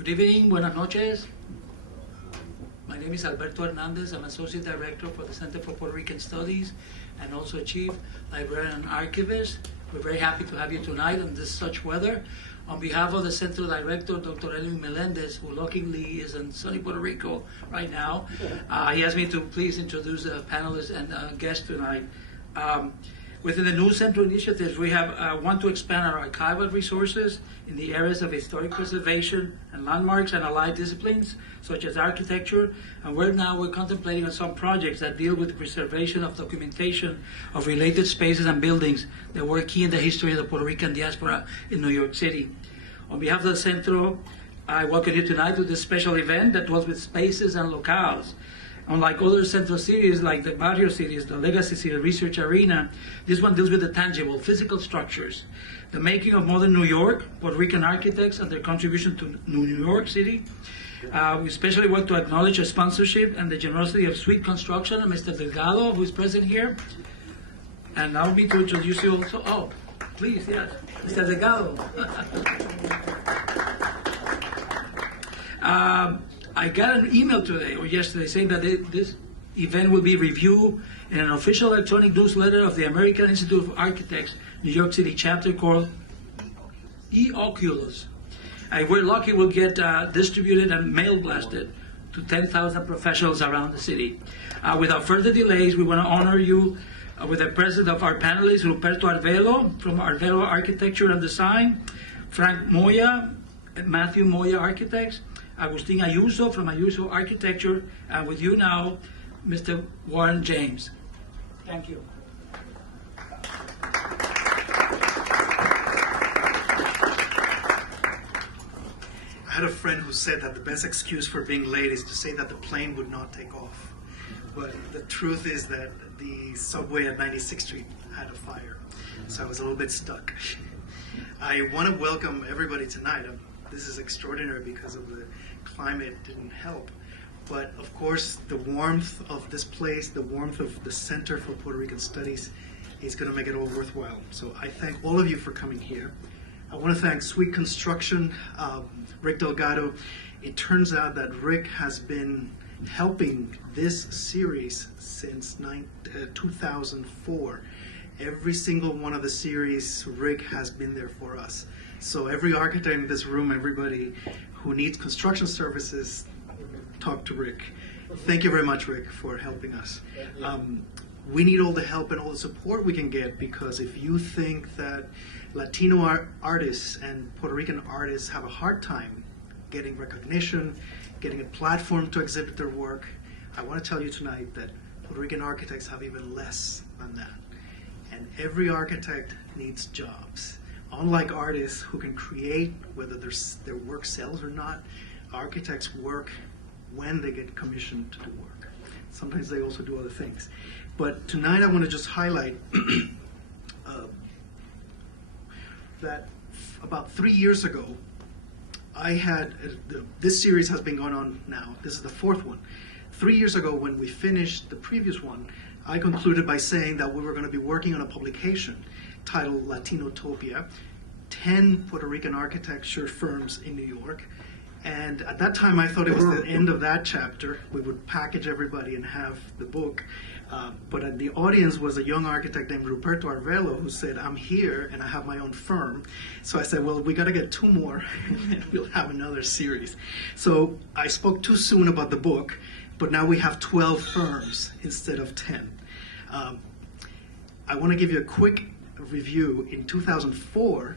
Good evening, buenas noches. My name is Alberto Hernandez. I'm Associate Director for the Center for Puerto Rican Studies and also Chief Librarian and Archivist. We're very happy to have you tonight in this such weather. On behalf of the Center Director, Dr. Arello Melendez, who luckily is in sunny Puerto Rico right now, he asked me to please introduce the panelists and guests tonight. Within the new Center initiatives, we have want to expand our archival resources in the areas of historic preservation and landmarks and allied disciplines, such as architecture. And we're contemplating on some projects that deal with the preservation of documentation of related spaces and buildings that were key in the history of the Puerto Rican diaspora in New York City. On behalf of the Centro, I welcome you tonight to this special event that deals with spaces and locales. Unlike other Centro series, like the Barrio series, the Legacy series, Research Arena, this one deals with the tangible, physical structures. The making of modern New York, Puerto Rican architects and their contribution to New York City. We especially want to acknowledge the sponsorship and the generosity of Sweet Construction and Mr. Delgado, who is present here. And allow me to introduce you also. Oh, please, yes, Mr. Delgado. I got an email today or yesterday saying that this event will be reviewed in an official electronic newsletter of the American Institute of Architects New York City chapter called E-Oculus. We're lucky we'll get distributed and mail blasted to 10,000 professionals around the city. Without further delays, we want to honor you with the president of our panelists, Ruperto Arvelo from Arvelo Architecture and Design, Frank Moya, Matthew Moya Architects, Agustin Ayuso from Ayuso Architecture, and with you now, Mr. Warren James. Thank you. I had a friend who said that the best excuse for being late is to say that the plane would not take off. But the truth is that the subway at 96th Street had a fire, so I was a little bit stuck. I want to welcome everybody tonight. This is extraordinary because of the climate didn't help. But of course, the warmth of this place, the warmth of the Center for Puerto Rican Studies is going to make it all worthwhile. So I thank all of you for coming here. I want to thank Sweet Construction, Rick Delgado. It turns out that Rick has been helping this series since 2004. Every single one of the series, Rick has been there for us. So every architect in this room, everybody who needs construction services, talk to Rick. Thank you very much, Rick, for helping us. We need all the help and all the support we can get, because if you think that Latino artists and Puerto Rican artists have a hard time getting recognition, getting a platform to exhibit their work, I want to tell you tonight that Puerto Rican architects have even less than that. And every architect needs jobs. Unlike artists who can create, whether their work sells or not, architects work when they get commissioned to do work. Sometimes they also do other things. But tonight I want to just highlight that about 3 years ago, I had, this series has been going on now. This is the fourth one. 3 years ago, when we finished the previous one, I concluded by saying that we were going to be working on a publication titled Latinotopia, 10 Puerto Rican architecture firms in New York. And at that time, I thought it was the end of that chapter. We would package everybody and have the book. But the audience was a young architect named Roberto Arello, who said, I'm here and I have my own firm. So I said, well, we got to get 2 more and we'll have another series. So I spoke too soon about the book, but now we have 12 firms instead of 10. I want to give you a quick review. In 2004,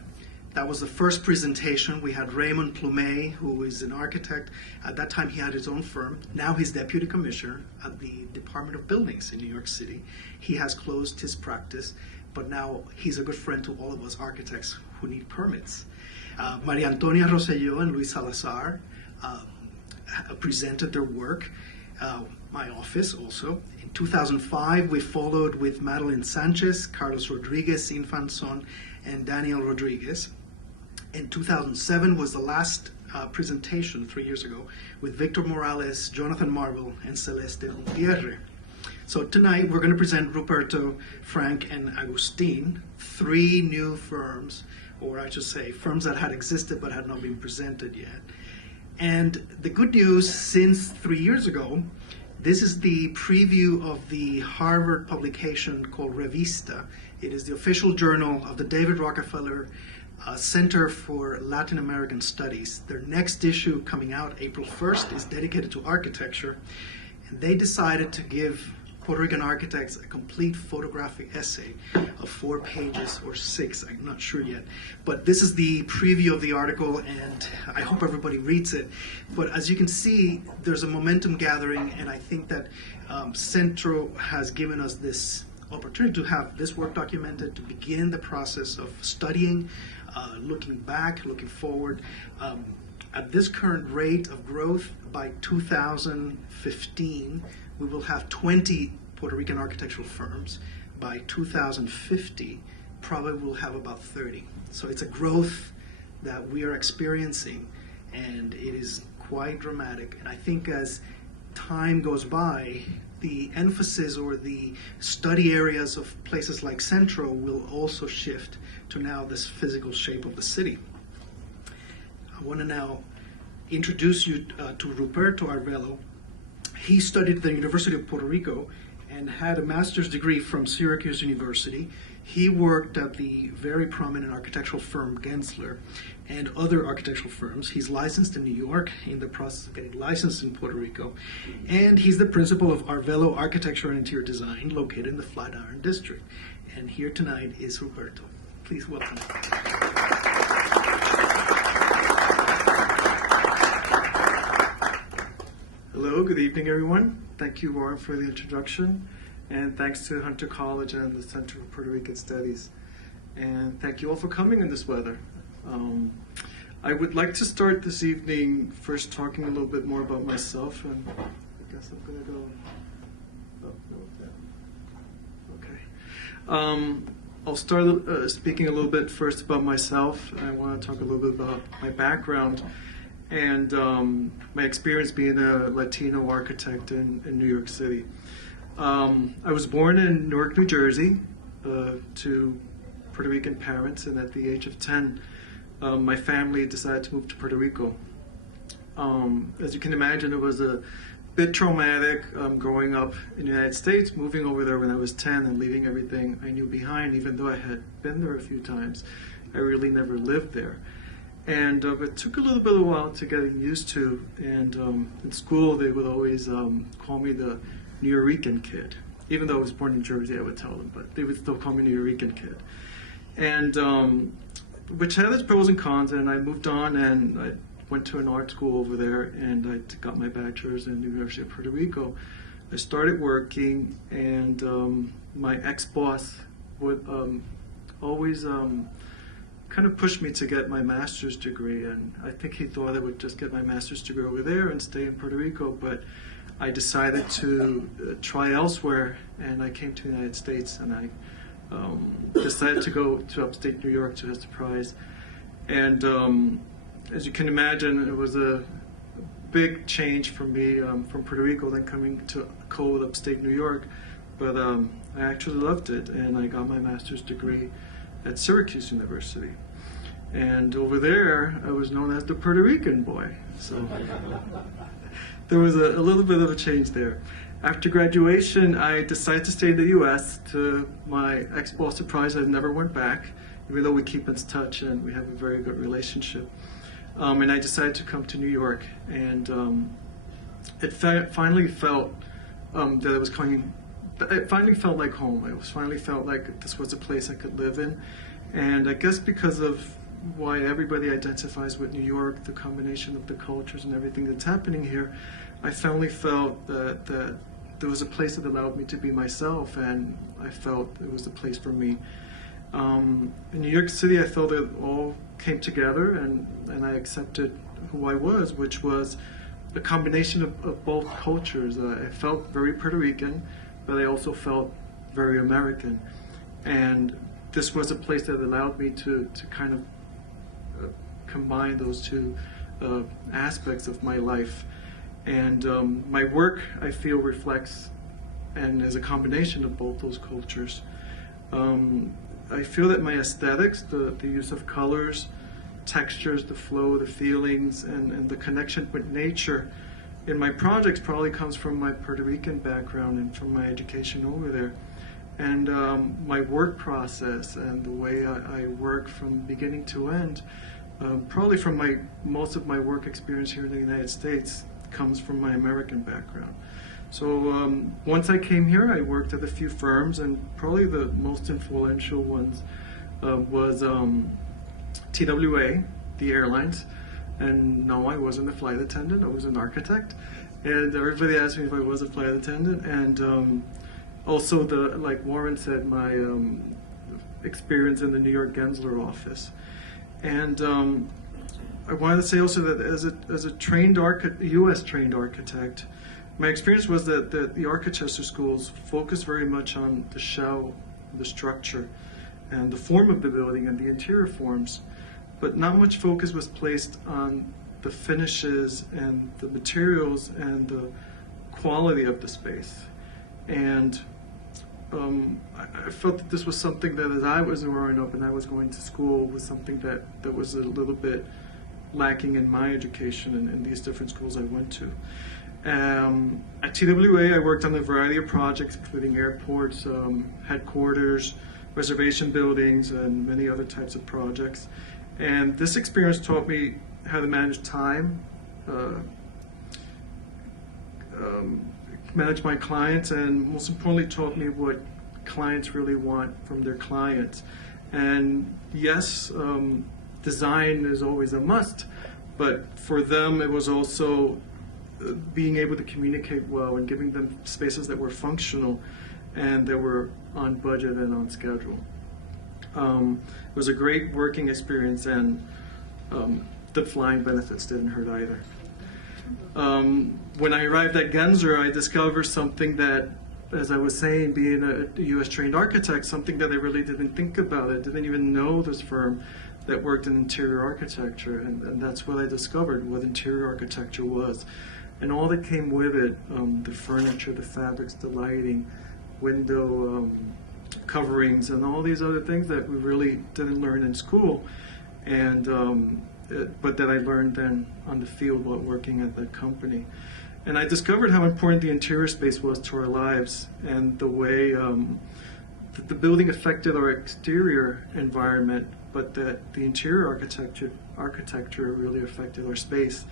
that was the first presentation. We had Raymond Plumet, who is an architect. At that time, he had his own firm. Now he's deputy commissioner at the Department of Buildings in New York City. He has closed his practice, but now he's a good friend to all of us architects who need permits. Maria Antonia Rosselló and Luis Salazar presented their work. My office also. In 2005, we followed with Madeline Sanchez, Carlos Rodriguez Infanzon, and Daniel Rodriguez. In 2007 was the last presentation 3 years ago with Victor Morales, Jonathan Marble, and Celeste Gutierrez. So tonight we're going to present Ruperto, Frank, and Agustin, 3 new firms, or I should say firms that had existed but had not been presented yet. And the good news, since 3 years ago, this is the preview of the Harvard publication called Revista. It is the official journal of the David Rockefeller Center for Latin American Studies. Their next issue, coming out April 1st, is dedicated to architecture. And they decided to give Puerto Rican architects a complete photographic essay of 4 pages or 6, I'm not sure yet. But this is the preview of the article, and I hope everybody reads it. But as you can see, there's a momentum gathering, and I think that Centro has given us this opportunity to have this work documented, to begin the process of studying, looking back, looking forward. At this current rate of growth, by 2015, we will have 20 Puerto Rican architectural firms. By 2050, probably we'll have about 30. So it's a growth that we are experiencing, and it is quite dramatic. And I think as time goes by, the emphasis or the study areas of places like Centro will also shift to now this physical shape of the city. I want to now introduce you to Ruperto Arvelo. He studied at the University of Puerto Rico and had a master's degree from Syracuse University. He worked at the very prominent architectural firm Gensler and other architectural firms. He's licensed in New York, in the process of getting licensed in Puerto Rico. And he's the principal of Arvelo Architecture and Interior Design, located in the Flatiron District. And here tonight is Ruperto. Please welcome. Hello, good evening, everyone. Thank you, Warren, for the introduction. And thanks to Hunter College and the Center for Puerto Rican Studies. And thank you all for coming in this weather. I would like to start this evening first talking a little bit more about myself. And I guess I'm going to go up, no, down. Okay. I'll start speaking a little bit first about myself. I want to talk a little bit about my background and my experience being a Latino architect in New York City. I was born in Newark, New Jersey, to Puerto Rican parents, and at the age of 10, my family decided to move to Puerto Rico. As you can imagine, it was a bit traumatic growing up in the United States, moving over there when I was 10 and leaving everything I knew behind, even though I had been there a few times. I really never lived there. And it took a little bit of a while to get used to. And in school, they would always call me the New Rican kid. Even though I was born in Jersey, I would tell them, but they would still call me New Rican kid. And which had its pros and cons. And I moved on, and I went to an art school over there, and I got my bachelor's in the University of Puerto Rico. I started working, and my ex-boss would always kind of pushed me to get my master's degree, and I think he thought I would just get my master's degree over there and stay in Puerto Rico, but I decided to try elsewhere, and I came to the United States, and I decided to go to upstate New York to a surprise. And as you can imagine, it was a big change for me from Puerto Rico, then coming to cold upstate New York, but I actually loved it, and I got my master's degree at Syracuse University. And over there, I was known as the Puerto Rican boy. So there was a little bit of a change there. After graduation, I decided to stay in the U.S. To my ex-boss' surprise, I never went back, even though we keep in touch and we have a very good relationship. And I decided to come to New York. And it finally felt that I was coming. It finally felt like home. It finally felt like this was a place I could live in. And I guess because of why everybody identifies with New York, the combination of the cultures and everything that's happening here, I finally felt that there was a place that allowed me to be myself, and I felt it was a place for me. In New York City, I felt it all came together, and I accepted who I was, which was a combination of both cultures. I felt very Puerto Rican, but I also felt very American. And this was a place that allowed me to kind of combine those two aspects of my life. And my work, I feel, reflects and is a combination of both those cultures. I feel that my aesthetics, the use of colors, textures, the flow, the feelings, and the connection with nature in my projects probably comes from my Puerto Rican background and from my education over there. And my work process and the way I work from beginning to end, probably from most of my work experience here in the United States, comes from my American background. So once I came here, I worked at a few firms, and probably the most influential ones was TWA, the airlines. And no, I wasn't a flight attendant, I was an architect. And everybody asked me if I was a flight attendant. And also, like Warren said, my experience in the New York Gensler office. And I wanted to say also that as a trained U.S. trained architect, my experience was that the architecture schools focus very much on the shell, the structure, and the form of the building and the interior forms, but not much focus was placed on the finishes and the materials and the quality of the space. And I felt that this was something that, as I was growing up and I was going to school, was something that was a little bit lacking in my education and in these different schools I went to. At TWA, I worked on a variety of projects, including airports, headquarters, reservation buildings, and many other types of projects. And this experience taught me how to manage time, manage my clients, and most importantly taught me what clients really want from their clients. And yes, design is always a must, but for them it was also being able to communicate well and giving them spaces that were functional and that were on budget and on schedule. It was a great working experience, and the flying benefits didn't hurt either. When I arrived at Gensler, I discovered something that, as I was saying, being a U.S. trained architect, something that I really didn't think about. I didn't even know this firm that worked in interior architecture, and that's what I discovered, what interior architecture was. And all that came with it, the furniture, the fabrics, the lighting, window coverings, and all these other things that we really didn't learn in school, and but that I learned then on the field while working at that company. And I discovered how important the interior space was to our lives, and the way that the building affected our exterior environment, but that the interior architecture really affected our space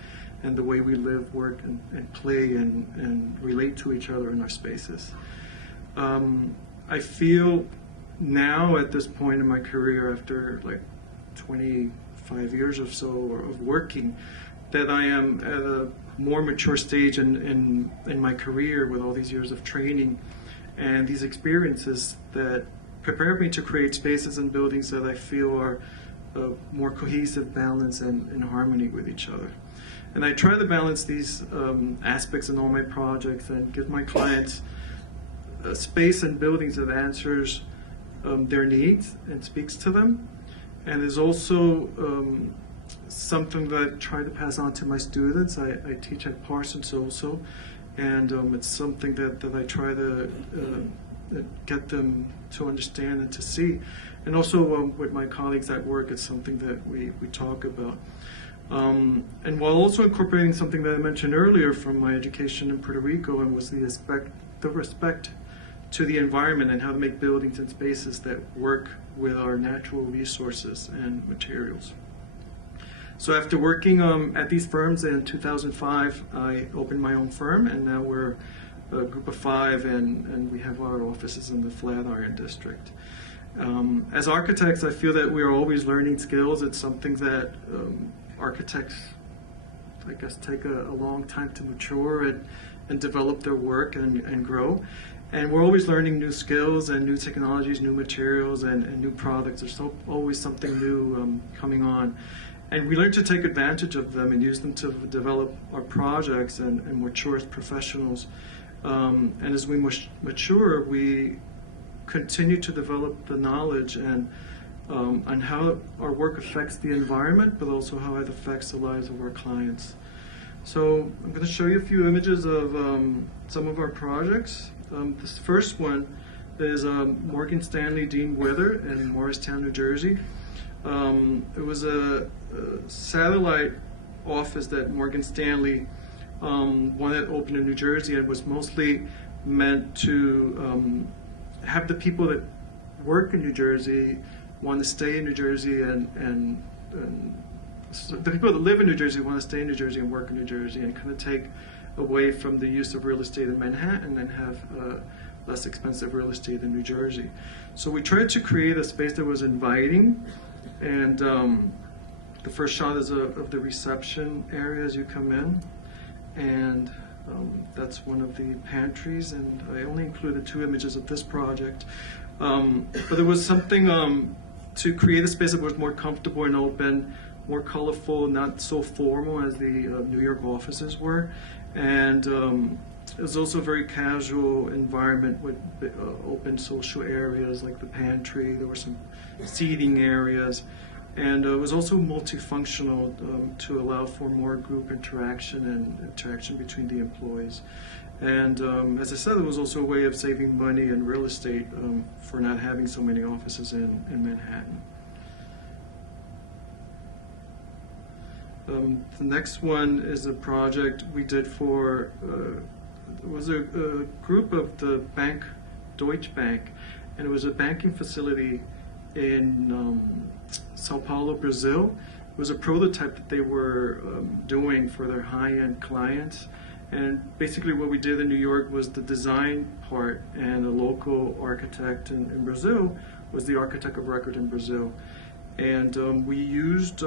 and the way we live, work, and play and relate to each other in our spaces. I feel now at this point in my career, after like 25 years or so of working, that I am at a more mature stage in my career with all these years of training and these experiences that prepare me to create spaces and buildings that I feel are more cohesive, balanced, and in harmony with each other. And I try to balance these aspects in all my projects and give my clients space and buildings that answers their needs and speaks to them, and is also something that I try to pass on to my students. I teach at Parsons also, and it's something that I try to get them to understand and to see. And also with my colleagues at work, it's something that we talk about. And while also incorporating something that I mentioned earlier from my education in Puerto Rico, and was the respect to the environment and how to make buildings and spaces that work with our natural resources and materials. So after working at these firms in 2005, I opened my own firm, and now we're a group of 5, and we have our offices in the Flatiron district. As architects, I feel that we are always learning skills. It's something that architects, I guess, take a long time to mature and develop their work and grow. And we're always learning new skills and new technologies, new materials, and new products. There's always something new coming on. And we learn to take advantage of them and use them to develop our projects and mature as professionals. And as we mature, we continue to develop the knowledge and on how our work affects the environment, but also how it affects the lives of our clients. So I'm going to show you a few images of some of our projects. This first one is Morgan Stanley Dean Weather in Morristown, New Jersey. It was a satellite office that Morgan Stanley wanted to open in New Jersey, and was mostly meant to have the people that work in New Jersey want to stay in New Jersey, and so the people that live in New Jersey want to stay in New Jersey and work in New Jersey, and kind of take away from the use of real estate in Manhattan and have less expensive real estate in New Jersey. So we tried to create a space that was inviting, and the first shot is of the reception area as you come in, and that's one of the pantries, and I only included 2 images of this project. But there was something to create a space that was more comfortable and open, more colorful, not so formal as the New York offices were. And it was also a very casual environment with open social areas like the pantry. There were some seating areas. And it was also multifunctional to allow for more group interaction and interaction between the employees. And as I said, it was also a way of saving money and real estate for not having so many offices in Manhattan. The next one is a project we did for, it was a group of the bank, Deutsche Bank, and it was a banking facility in Sao Paulo, Brazil. It was a prototype that they were doing for their high-end clients. And basically what we did in New York was the design part, and a local architect in Brazil was the architect of record in Brazil. And we used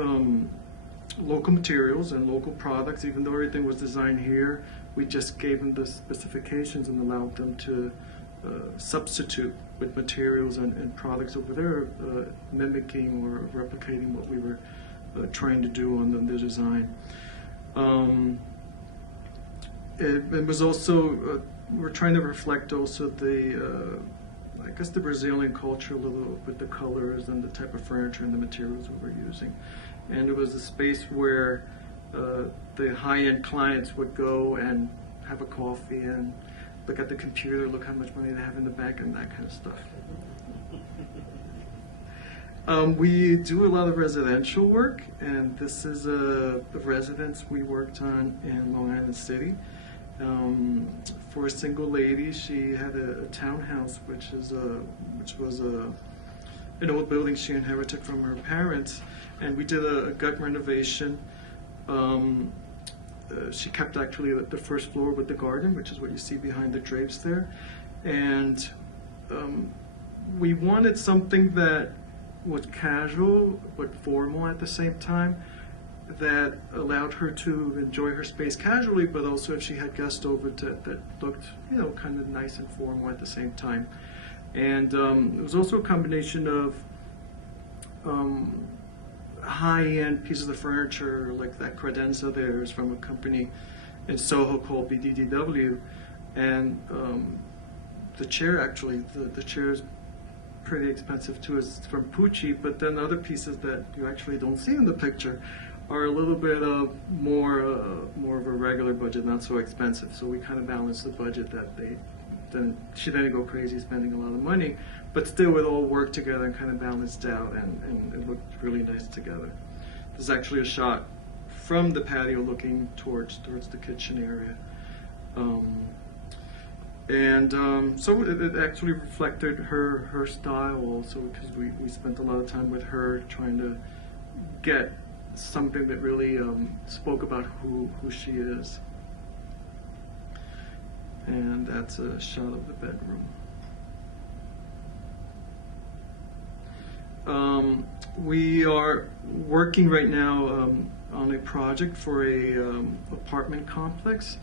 local materials and local products. Even though everything was designed here, we just gave them the specifications and allowed them to substitute with materials and products over there, mimicking or replicating what we were trying to do on the design. It was also, we're trying to reflect also the, I guess the Brazilian culture a little with the colors and the type of furniture and the materials we were using. And it was a space where the high-end clients would go and have a coffee and look at the computer, look how much money they have in the bank, and that kind of stuff. We do a lot of residential work, and this is a residence we worked on in Long Island City. For a single lady, she had a townhouse, which was an old building she inherited from her parents, and we did a gut renovation. She kept actually the first floor with the garden, which is what you see behind the drapes there, and we wanted something that was casual but formal at the same time, that allowed her to enjoy her space casually, but also if she had guests over that looked, you know, kind of nice and formal at the same time. And it was also a combination of high-end pieces of furniture, like that credenza there is from a company in Soho called BDDW, and the chair actually, the chair is pretty expensive too. It's from Pucci, but then other pieces that you actually don't see in the picture are a little bit more of a regular budget, not so expensive. So we kind of balanced the budget that she didn't go crazy spending a lot of money, but still it all worked together and kind of balanced out, and it looked really nice together. There's actually a shot from the patio looking towards the kitchen area. So it actually reflected her style also, because we spent a lot of time with her trying to get something that really spoke about who she is. And that's a shot of the bedroom. We are working right now on a project for a apartment complex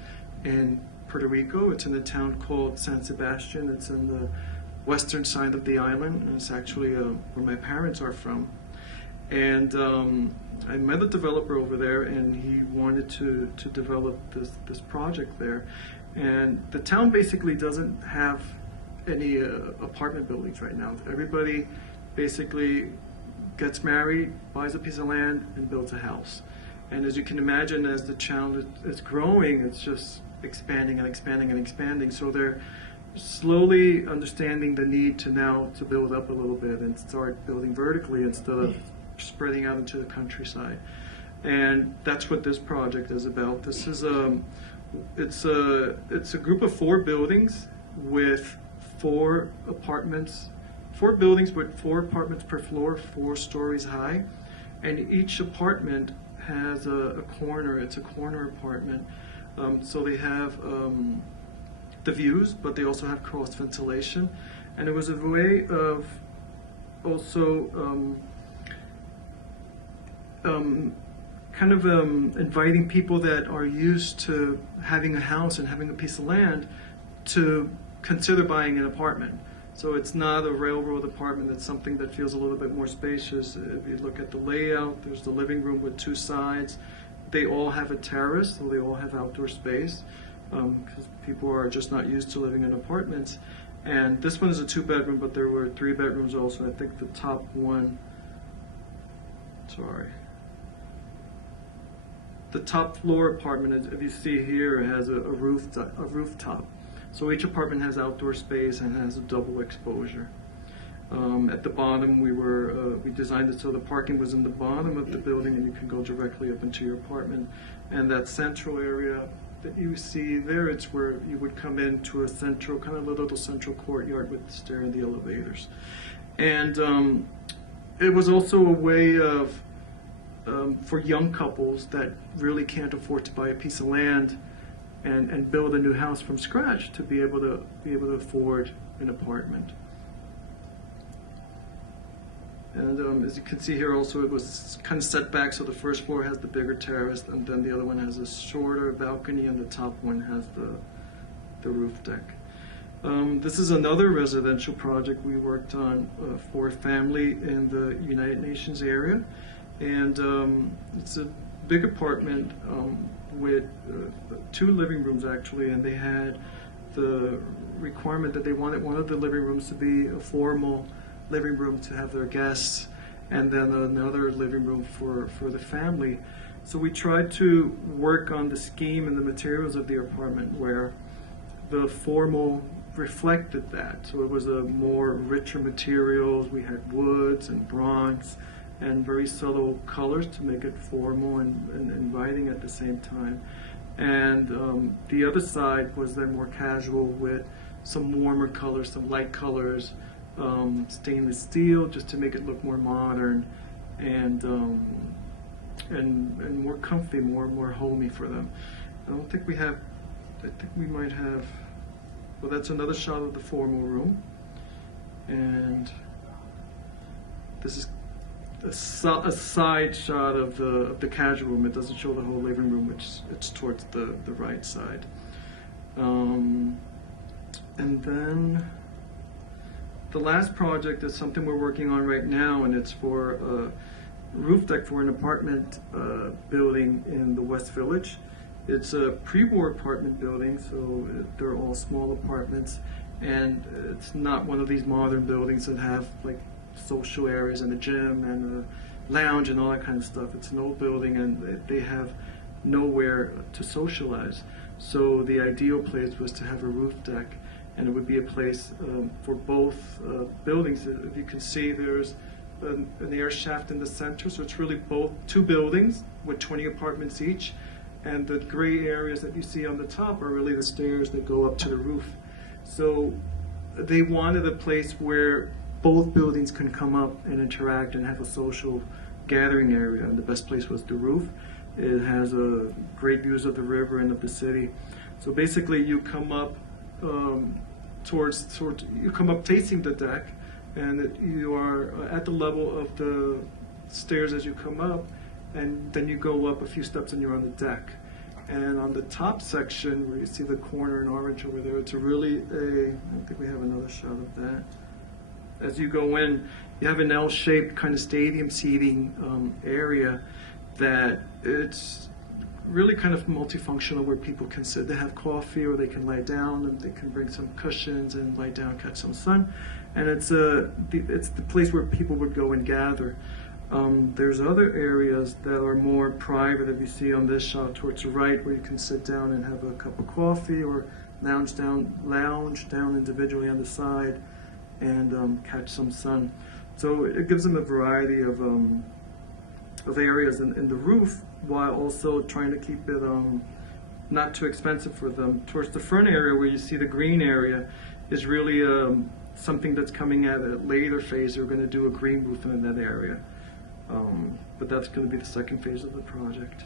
in Puerto Rico. It's in a town called San Sebastian. It's in the western side of the island, and it's actually where my parents are from. And I met a developer over there, and he wanted to develop this project there. And the town basically doesn't have any apartment buildings right now. Everybody basically gets married, buys a piece of land, and builds a house. And as you can imagine, as the town is growing, it's just expanding and expanding and expanding. So they're slowly understanding the need to build up a little bit and start building vertically instead of spreading out into the countryside. And that's what this project is about. This is it's a group of 4 buildings with 4 apartments, 4 buildings with 4 apartments per floor, 4 stories high, and each apartment has a corner. It's a corner apartment, so they have the views, but they also have cross ventilation, and it was a way of also inviting people that are used to having a house and having a piece of land to consider buying an apartment. So it's not a railroad apartment, it's something that feels a little bit more spacious. If you look at the layout, there's the living room with 2 sides. They all have a terrace, so they all have outdoor space, because people are just not used to living in apartments. And this one is a 2-bedroom, but there were 3 bedrooms also. I think the top one, the top floor apartment, if you see here, has a rooftop. So each apartment has outdoor space and has a double exposure. At the bottom, we designed it so the parking was in the bottom of the building, and you can go directly up into your apartment. And that central area that you see there, it's where you would come into a central, kind of a little central courtyard with the stair and the elevators. And it was also a way of for young couples that really can't afford to buy a piece of land and build a new house from scratch to be able to afford an apartment. And as you can see here also, it was kind of set back, so the first floor has the bigger terrace, and then the other one has a shorter balcony, and the top one has the roof deck. This is another residential project we worked on for a family in the United Nations area. And it's a big apartment with 2 living rooms actually, and they had the requirement that they wanted one of the living rooms to be a formal living room to have their guests, and then another living room for the family. So we tried to work on the scheme and the materials of the apartment where the formal reflected that. So it was a more richer materials. We had woods and bronze and very subtle colors to make it formal and inviting at the same time. And the other side was then more casual with some warmer colors, some light colors, stainless steel, just to make it look more modern and more comfy, more homey for them. I think we might have, well, that's another shot of the formal room. And this is a side shot of the casual room. It doesn't show the whole living room, it's towards the right side. And then the last project is something we're working on right now, and it's for a roof deck for an apartment building in the West Village. It's a pre-war apartment building, so they're all small apartments, and it's not one of these modern buildings that have like social areas and a gym and a lounge and all that kind of stuff. It's an old building, and they have nowhere to socialize. So the ideal place was to have a roof deck, and it would be a place for both buildings. If you can see, there's an air shaft in the center, so it's really both 2 buildings with 20 apartments each, and the gray areas that you see on the top are really the stairs that go up to the roof. So they wanted a place where both buildings can come up and interact and have a social gathering area, and the best place was the roof. It has great views of the river and of the city. So basically you come up you come up facing the deck, and you are at the level of the stairs as you come up, and then you go up a few steps and you're on the deck. And on the top section where you see the corner in orange over there, it's I think we have another shot of that. As you go in, you have an L-shaped kind of stadium seating area that it's really kind of multifunctional, where people can sit. They have coffee, or they can lie down, and they can bring some cushions and lie down, catch some sun. And it's the place where people would go and gather. There's other areas that are more private, if you see on this shot towards the right, where you can sit down and have a cup of coffee, or lounge down individually on the side and catch some sun. So it gives them a variety of areas in the roof, while also trying to keep it not too expensive for them. Towards the front area where you see the green area is really something that's coming at a later phase. We're going to do a green roof in that area. But that's going to be the second phase of the project.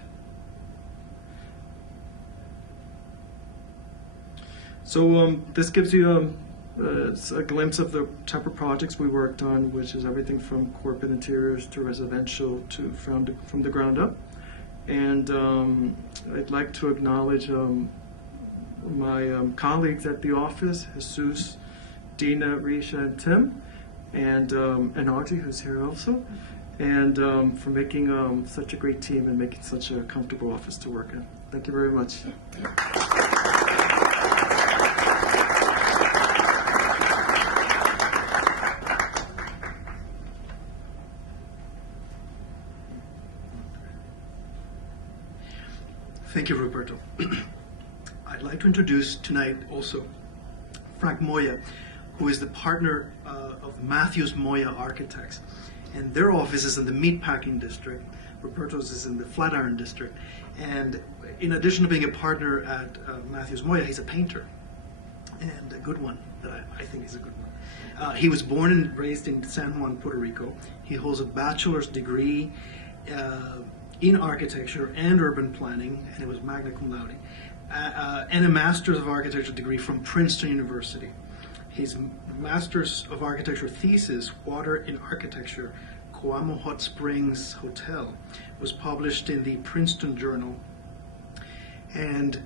So this gives you a glimpse of the type of projects we worked on, which is everything from corporate interiors to residential to from the ground up. And I'd like to acknowledge my colleagues at the office, Jesus, Dina, Risha, and Tim, and Audrey, who's here also, and for making such a great team and making such a comfortable office to work in. Thank you very much. Thank you, Ruperto. I'd like to introduce tonight also Frank Moya, who is the partner of Matthews Moya Architects. And their office is in the Meatpacking District. Ruperto's is in the Flatiron District. And in addition to being a partner at Matthews Moya, he's a painter, and a good one that I think is a good one. He was born and raised in San Juan, Puerto Rico. He holds a bachelor's degree in architecture and urban planning, and it was magna cum laude, and a master's of architecture degree from Princeton University. His master's of architecture thesis, Water in Architecture, Coamo Hot Springs Hotel, was published in the Princeton Journal. And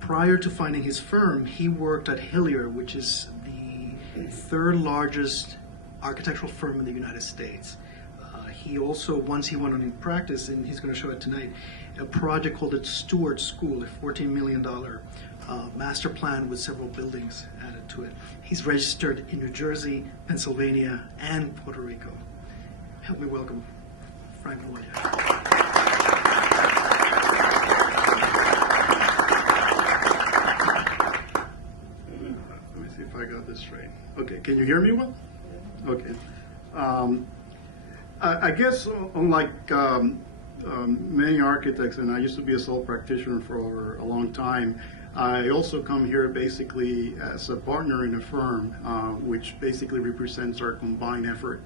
prior to finding his firm, he worked at Hillier, which is the third largest architectural firm in the United States. He also, once he went on in practice, and he's going to show it tonight, a project called the Stewart School, a $14 million master plan with several buildings added to it. He's registered in New Jersey, Pennsylvania, and Puerto Rico. Help me welcome Frank Moya. Let me see if I got this straight. Okay, can you hear me well? Okay. I guess unlike many architects, and I used to be a sole practitioner for a long time, I also come here basically as a partner in a firm, which basically represents our combined effort.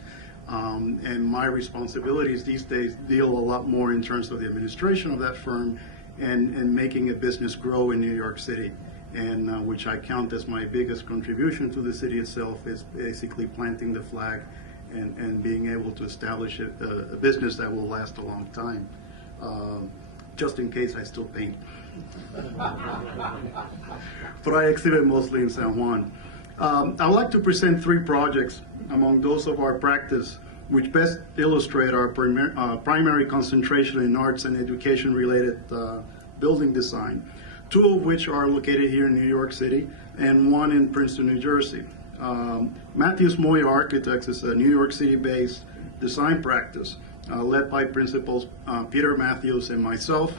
And my responsibilities these days deal a lot more in terms of the administration of that firm and making a business grow in New York City. And which I count as my biggest contribution to the city itself is basically planting the flag and being able to establish a business that will last a long time, just in case I still paint. But I exhibit mostly in San Juan. I'd like to present 3 projects among those of our practice which best illustrate our primary concentration in arts and education-related building design, 2 of which are located here in New York City and 1 in Princeton, New Jersey. Matthews Moya Architects is a New York City-based design practice led by principals Peter Matthews and myself,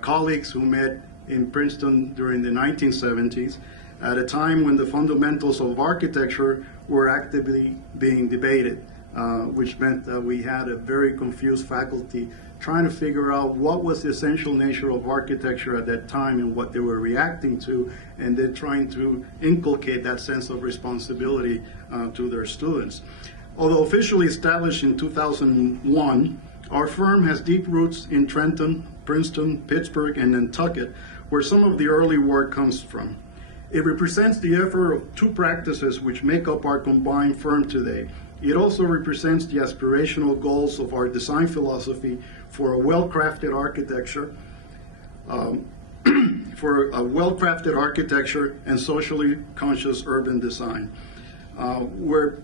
colleagues who met in Princeton during the 1970s at a time when the fundamentals of architecture were actively being debated, which meant that we had a very confused faculty trying to figure out what was the essential nature of architecture at that time and what they were reacting to, and then trying to inculcate that sense of responsibility to their students. Although officially established in 2001, our firm has deep roots in Trenton, Princeton, Pittsburgh, and Nantucket, where some of the early work comes from. It represents the effort of 2 practices which make up our combined firm today. It also represents the aspirational goals of our design philosophy for a well-crafted architecture, and socially conscious urban design. We're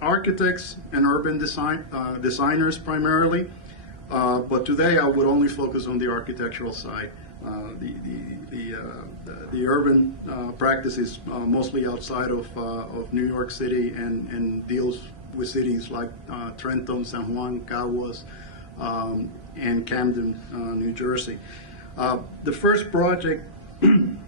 architects and urban designers primarily, but today I would only focus on the architectural side. The urban practice is mostly outside of New York City and deals with cities like Trenton, San Juan, Caguas, and Camden, New Jersey. The first project in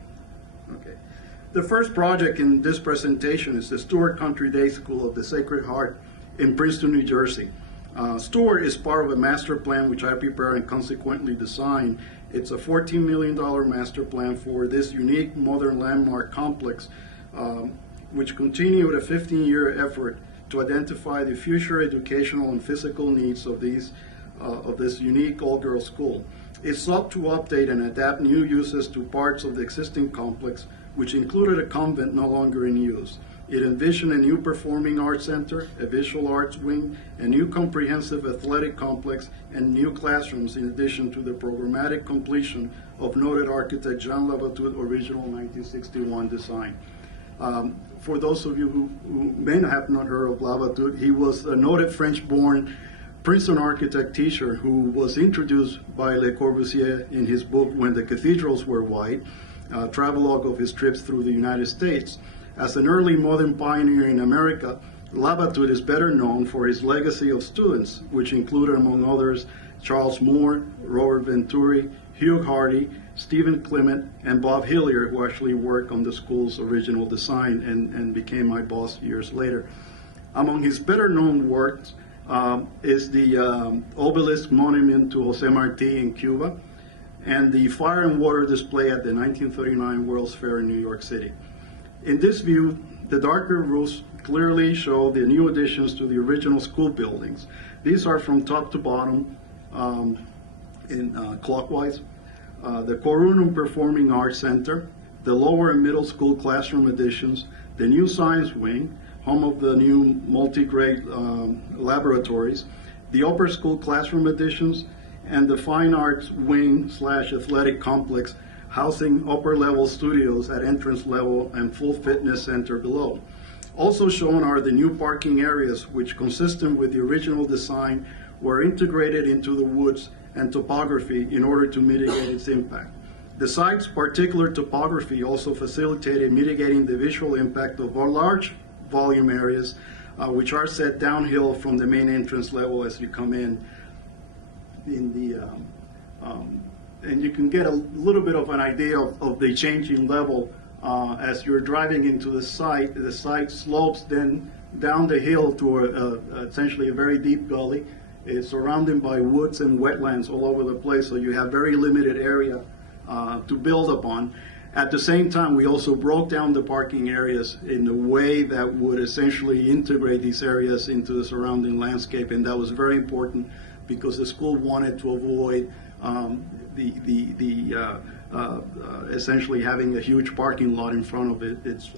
this presentation is the Stewart Country Day School of the Sacred Heart in Princeton, New Jersey. Store is part of a master plan which I prepared and consequently designed. It's a $14 million master plan for this unique modern landmark complex, which continued a 15-year effort to identify the future educational and physical needs of this unique all-girls school. It sought to update and adapt new uses to parts of the existing complex, which included a convent no longer in use. It envisioned a new performing arts center, a visual arts wing, a new comprehensive athletic complex, and new classrooms in addition to the programmatic completion of noted architect Jean Labatut's original 1961 design. For those of you who may have not heard of Labatut, he was a noted French-born Princeton architect teacher who was introduced by Le Corbusier in his book When the Cathedrals Were White, a travelogue of his trips through the United States. As an early modern pioneer in America, Labatut is better known for his legacy of students, which included, among others, Charles Moore, Robert Venturi, Hugh Hardy, Stephen Clement, and Bob Hillier, who actually worked on the school's original design and became my boss years later. Among his better-known works is the obelisk monument to Jose Marti in Cuba and the fire and water display at the 1939 World's Fair in New York City. In this view, the darker roofs clearly show the new additions to the original school buildings. These are from top to bottom clockwise. The Corunum Performing Arts Center, the lower and middle school classroom additions, the new science wing, home of the new multi-grade laboratories, the upper school classroom additions, and the fine arts wing / athletic complex housing upper-level studios at entrance level and full fitness center below. Also shown are the new parking areas, which, consistent with the original design, were integrated into the woods and topography in order to mitigate its impact. The site's particular topography also facilitated mitigating the visual impact of our large volume areas, which are set downhill from the main entrance level as you come in the and you can get a little bit of an idea of the changing level as you're driving into the site. The site slopes then down the hill to essentially a very deep gully. It's surrounded by woods and wetlands all over the place, so you have very limited area to build upon. At the same time, we also broke down the parking areas in a way that would essentially integrate these areas into the surrounding landscape, and that was very important because the school wanted to avoid essentially having a huge parking lot in front of it. It's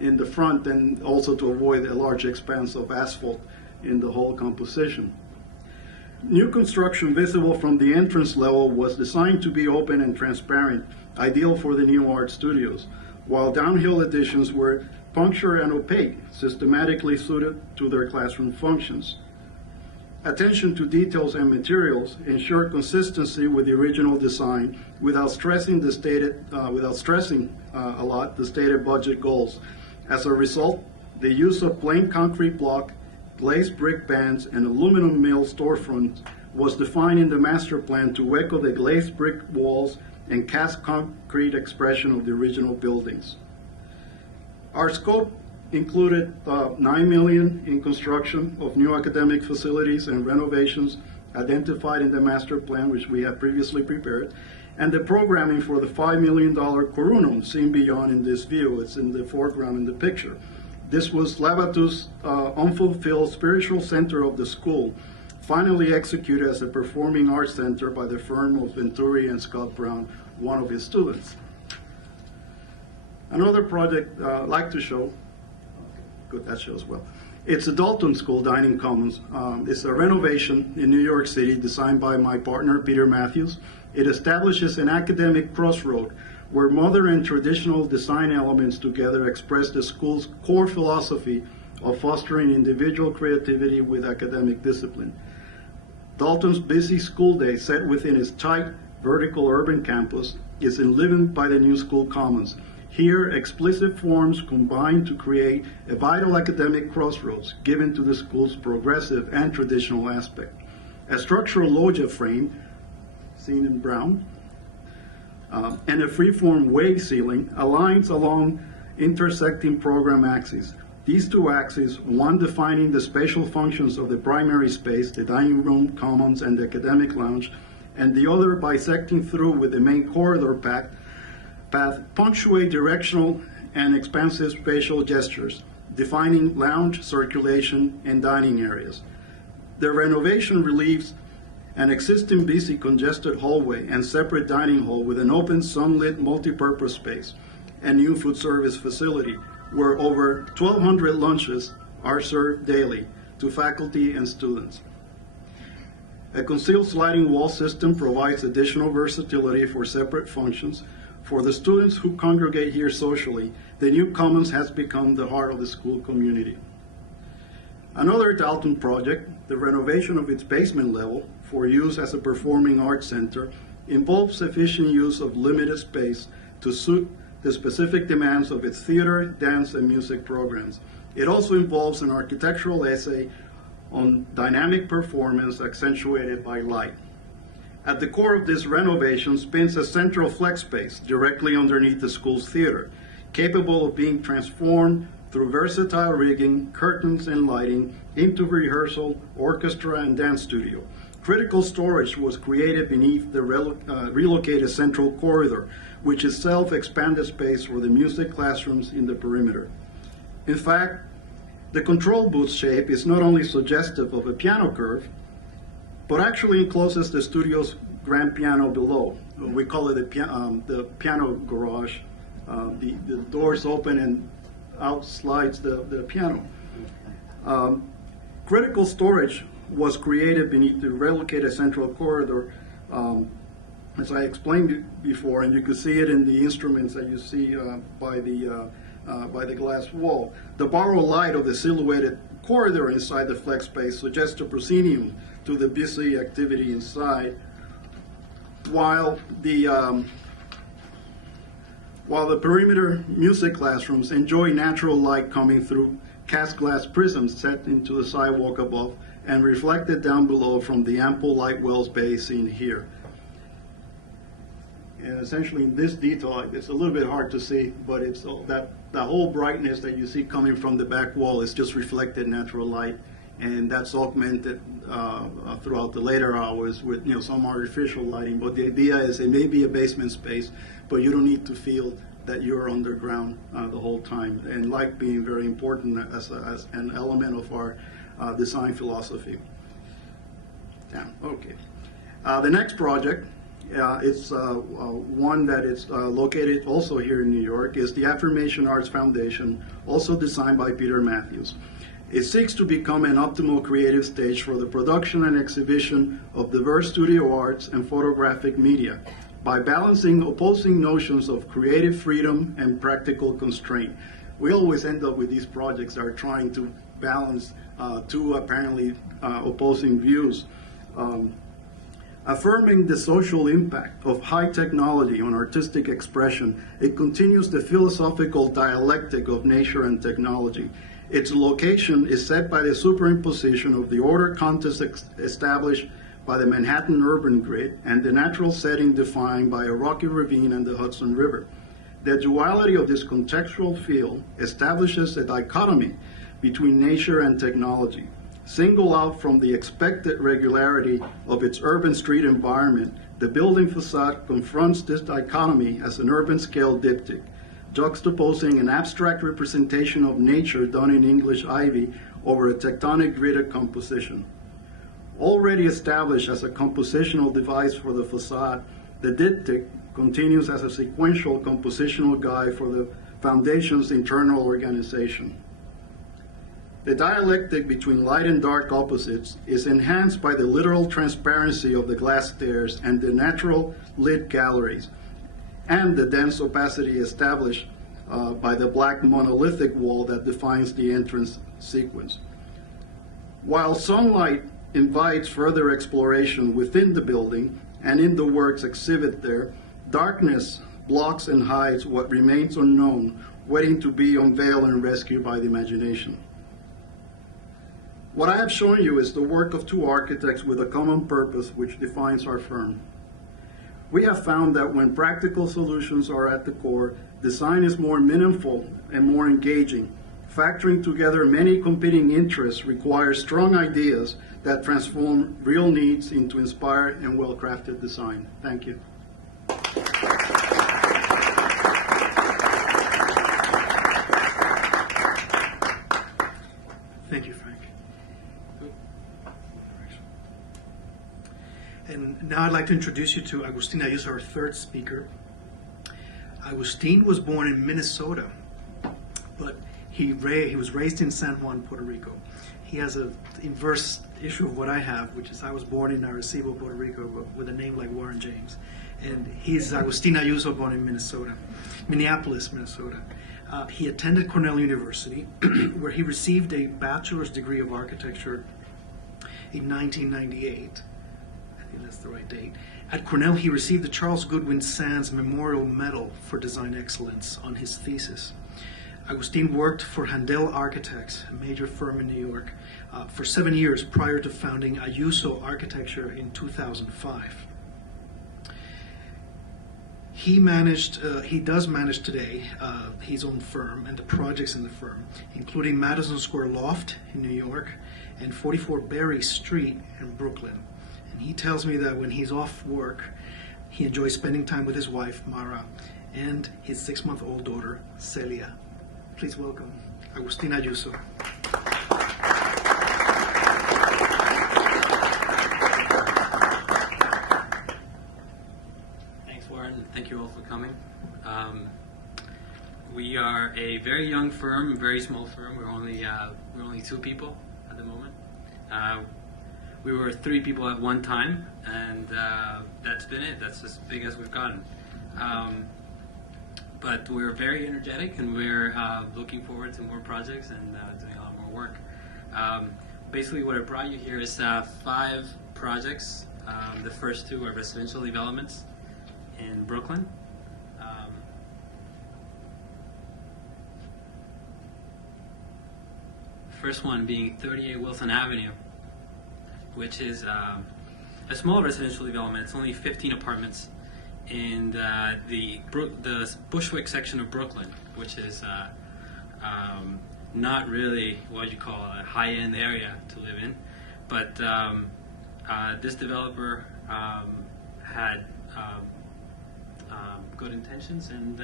in the front, and also to avoid a large expanse of asphalt in the whole composition. New construction visible from the entrance level was designed to be open and transparent, ideal for the new art studios, while downhill additions were punctured and opaque, systematically suited to their classroom functions. Attention to details and materials ensured consistency with the original design without stressing the stated budget goals. As a result, the use of plain concrete block, glazed brick bands, and aluminum mill storefronts was defined in the master plan to echo the glazed brick walls and cast concrete expression of the original buildings. Our scope included $9 million in construction of new academic facilities and renovations identified in the master plan, which we had previously prepared, and the programming for the $5 million Corunum seen beyond in this view. It's in the foreground in the picture. This was Labatut's unfulfilled spiritual center of the school, finally executed as a performing arts center by the firm of Venturi and Scott Brown, one of his students. Another project I'd like to show, good, that shows well. It's the Dalton School Dining Commons. It's a renovation in New York City designed by my partner, Peter Matthews. It establishes an academic crossroad where modern and traditional design elements together express the school's core philosophy of fostering individual creativity with academic discipline. Dalton's busy school day, set within its tight, vertical urban campus, is enlivened by the new school commons. Here, explicit forms combine to create a vital academic crossroads given to the school's progressive and traditional aspect. A structural loggia frame, seen in brown, and a freeform wave ceiling aligns along intersecting program axes. These two axes, one defining the spatial functions of the primary space, the dining room, commons, and the academic lounge, and the other bisecting through with the main corridor path, punctuate directional and expansive spatial gestures, defining lounge, circulation, and dining areas. The renovation relieves an existing busy congested hallway and separate dining hall with an open sunlit multipurpose space and new food service facility where over 1,200 lunches are served daily to faculty and students. A concealed sliding wall system provides additional versatility for separate functions. For the students who congregate here socially, the new commons has become the heart of the school community. Another Dalton project, the renovation of its basement level for use as a performing arts center, involves efficient use of limited space to suit the specific demands of its theater, dance, and music programs. It also involves an architectural essay on dynamic performance accentuated by light. At the core of this renovation spins a central flex space directly underneath the school's theater, capable of being transformed through versatile rigging, curtains, and lighting into rehearsal, orchestra, and dance studio. Critical storage was created beneath the relocated central corridor, which itself expanded space for the music classrooms in the perimeter. In fact, the control booth shape is not only suggestive of a piano curve, but actually encloses the studio's grand piano below. We call it the piano garage. The doors open and out slides the piano. Critical storage was created beneath the relocated central corridor, as I explained before, and you can see it in the instruments that you see by the glass wall. The borrowed light of the silhouetted corridor inside the flex space suggests a proscenium to the busy activity inside, while the perimeter music classrooms enjoy natural light coming through cast glass prisms set into the sidewalk above and reflected down below from the ample light wells bay seen here. And essentially in this detail, it's a little bit hard to see, but it's that whole brightness that you see coming from the back wall is just reflected natural light, and that's augmented throughout the later hours with some artificial lighting. But the idea is it may be a basement space, but you don't need to feel that you're underground the whole time. And light being very important as an element of our design philosophy. Yeah, okay. The next project, it's one that is located also here in New York, is the Affirmation Arts Foundation, also designed by Peter Matthews. It seeks to become an optimal creative stage for the production and exhibition of diverse studio arts and photographic media by balancing opposing notions of creative freedom and practical constraint. We always end up with these projects that are trying to balance two apparently opposing views. Affirming the social impact of high technology on artistic expression, it continues the philosophical dialectic of nature and technology. Its location is set by the superimposition of the order context established by the Manhattan urban grid and the natural setting defined by a rocky ravine and the Hudson River. The duality of this contextual field establishes a dichotomy between nature and technology. Single out from the expected regularity of its urban street environment, the building facade confronts this dichotomy as an urban scale diptych, juxtaposing an abstract representation of nature done in English ivy over a tectonic gridded composition. Already established as a compositional device for the facade, the diptych continues as a sequential compositional guide for the foundation's internal organization. The dialectic between light and dark opposites is enhanced by the literal transparency of the glass stairs and the natural lit galleries, and the dense opacity established by the black monolithic wall that defines the entrance sequence. While sunlight invites further exploration within the building and in the works exhibit there, darkness blocks and hides what remains unknown, waiting to be unveiled and rescued by the imagination. What I have shown you is the work of two architects with a common purpose which defines our firm. We have found that when practical solutions are at the core, design is more meaningful and more engaging, Factoring together many competing interests requires strong ideas that transform real needs into inspired and well-crafted design. Thank you. Thank you, Frank. And now I'd like to introduce you to Agustin Ayuso, our third speaker. Agustin was born in Minnesota, but he was raised in San Juan, Puerto Rico. He has an inverse issue of what I have, which is I was born in Arecibo, Puerto Rico, but with a name like Warren James. And he's Agustin Ayuso, born in Minneapolis, Minnesota. He attended Cornell University, where he received a bachelor's degree of architecture in 1998. I think that's the right date. At Cornell, he received the Charles Goodwin Sands Memorial Medal for Design Excellence on his thesis. Agustin worked for Handel Architects, a major firm in New York, for 7 years prior to founding Ayuso Architecture in 2005. He does manage today his own firm and the projects in the firm, including Madison Square Loft in New York and 44 Berry Street in Brooklyn. And he tells me that when he's off work, he enjoys spending time with his wife, Mara, and his 6-month-old daughter, Celia. Please welcome Agustin Ayuso. Thanks, Warren. Thank you all for coming. We are a very young firm, a very small firm. We're only 2 people at the moment. We were 3 people at one time, and that's been it. That's as big as we've gotten. But we're very energetic, and we're looking forward to more projects and doing a lot more work. Basically, what I brought you here is 5 projects. The first 2 are residential developments in Brooklyn. First one being 38 Wilson Avenue, which is a small residential development. It's only 15 apartments in the Bushwick section of Brooklyn, which is not really what you call a high-end area to live in. But this developer had good intentions, and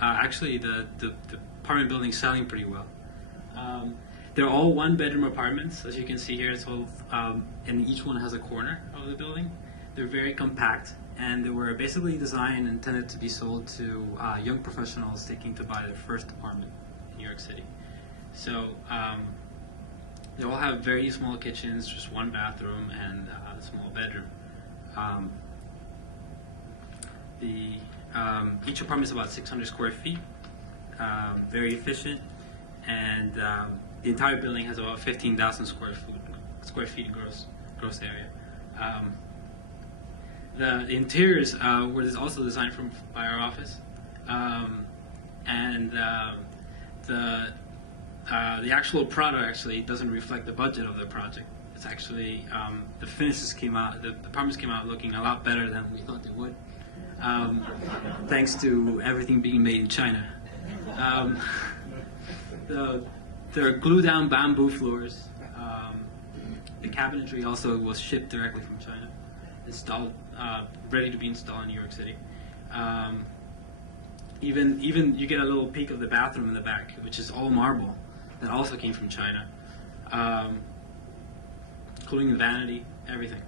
actually the apartment building's selling pretty well. They're all 1-bedroom apartments, as you can see here. It's all, and each one has a corner of the building. They're very compact, and they were basically designed and intended to be sold to young professionals seeking to buy their first apartment in New York City. So they all have very small kitchens, just 1 bathroom and a small bedroom. Each apartment is about 600 square feet, very efficient, and the entire building has about 15,000 square feet gross area. The interiors were also designed by our office, and the actual product actually doesn't reflect the budget of the project. It's actually the finishes came out, the apartments came out looking a lot better than we thought they would, thanks to everything being made in China. There are glue-down bamboo floors. The cabinetry also was shipped directly from China, installed, ready to be installed in New York City. Even you get a little peek of the bathroom in the back, which is all marble. That also came from China, including the vanity, everything.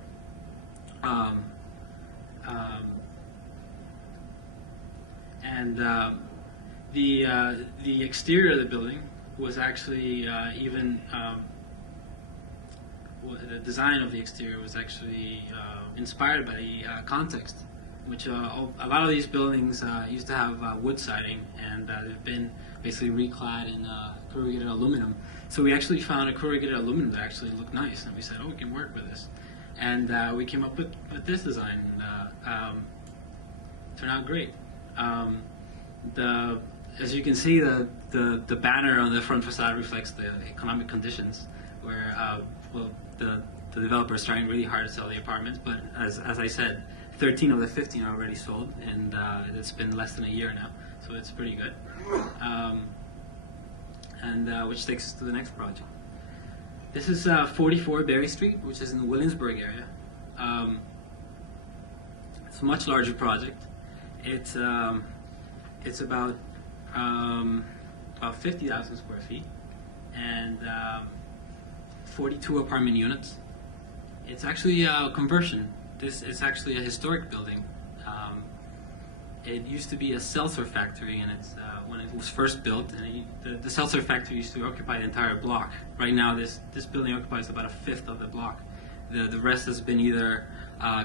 The exterior of the building was actually the design of the exterior was actually inspired by the context, which a lot of these buildings used to have wood siding, and they've been basically reclad in corrugated aluminum. So we actually found a corrugated aluminum that actually looked nice, and we said, oh, we can work with this. And we came up with this design, and turned out great. As you can see, the banner on the front facade reflects the economic conditions, where the developer is trying really hard to sell the apartments. But as I said, 13 of the 15 are already sold, and it's been less than a year now, so it's pretty good. and which takes us to the next project. This is 44 Berry Street, which is in the Williamsburg area. It's a much larger project. It's about 50,000 square feet and 42 apartment units. It's actually a conversion. This is actually a historic building. It used to be a seltzer factory, and it's when it was first built, and the seltzer factory used to occupy the entire block. Right now, this building occupies about a fifth of the block. The rest has been either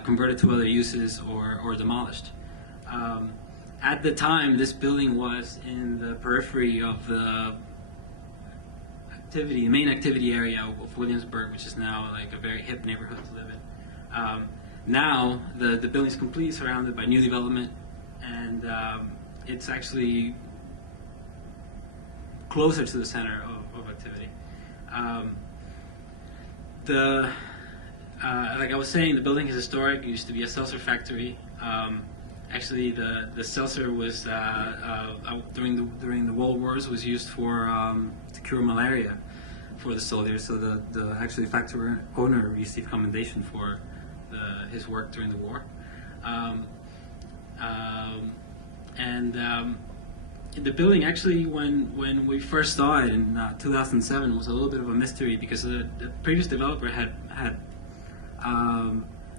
converted to other uses or demolished. At the time, this building was in the periphery of the main activity area of Williamsburg, which is now like a very hip neighborhood to live in. Now, the building is completely surrounded by new development, and it's actually closer to the center of activity. Like I was saying, the building is historic. It used to be a seltzer factory. Actually, the seltzer was during the World Wars was used to cure malaria for the soldiers. So the actually factory owner received commendation for his work during the war. The building actually, when we first saw it in 2007, was a little bit of a mystery because the previous developer had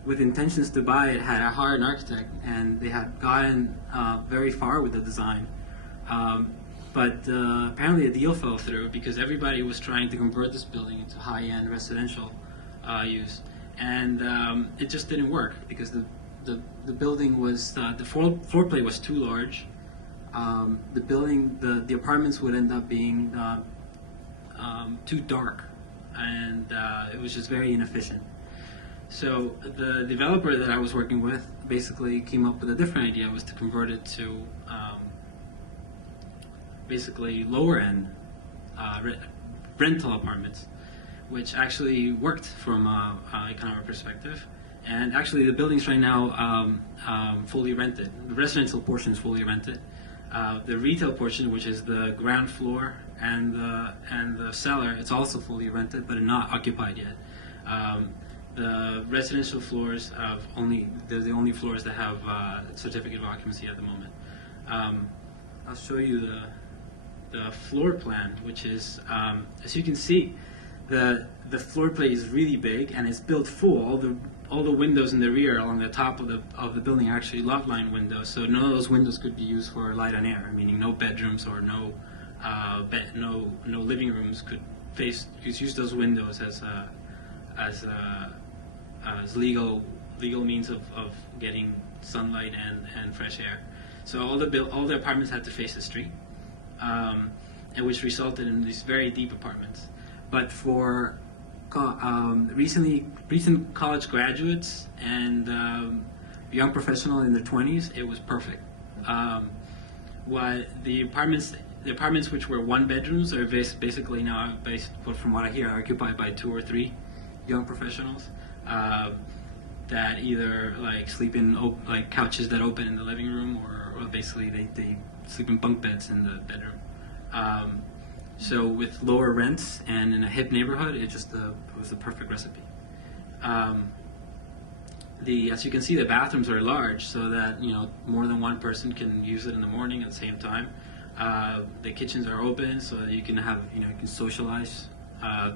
with intentions to buy it, had hired an architect, and they had gotten very far with the design. But apparently a deal fell through because everybody was trying to convert this building into high-end residential use. And it just didn't work because the building was, the floor plate was too large. The apartments would end up being too dark, and it was just very inefficient. So the developer that I was working with basically came up with a different idea, was to convert it to basically lower end rental apartments, which actually worked from an economic perspective. And actually the building's right now fully rented. The residential portion is fully rented. The retail portion, which is the ground floor and the cellar, it's also fully rented, but not occupied yet. The residential floors they're the only floors that have certificate of occupancy at the moment. I'll show you the floor plan, which is, as you can see, the floor plate is really big and it's built full. All the windows in the rear along the top of the building are actually lot line windows, so none of those windows could be used for light and air, meaning no bedrooms or no living rooms could use those windows as legal means of getting sunlight and fresh air. So all the apartments had to face the street, and which resulted in these very deep apartments. But for recent college graduates and young professionals in their 20s, it was perfect. What the apartments which were one bedrooms are basically now, from what I hear, occupied by 2 or 3 young professionals that either like sleep in like couches that open in the living room, or basically they sleep in bunk beds in the bedroom. So with lower rents and in a hip neighborhood, it was the perfect recipe. As you can see, the bathrooms are large, so that more than one person can use it in the morning at the same time. The kitchens are open, so that you can have you can socialize,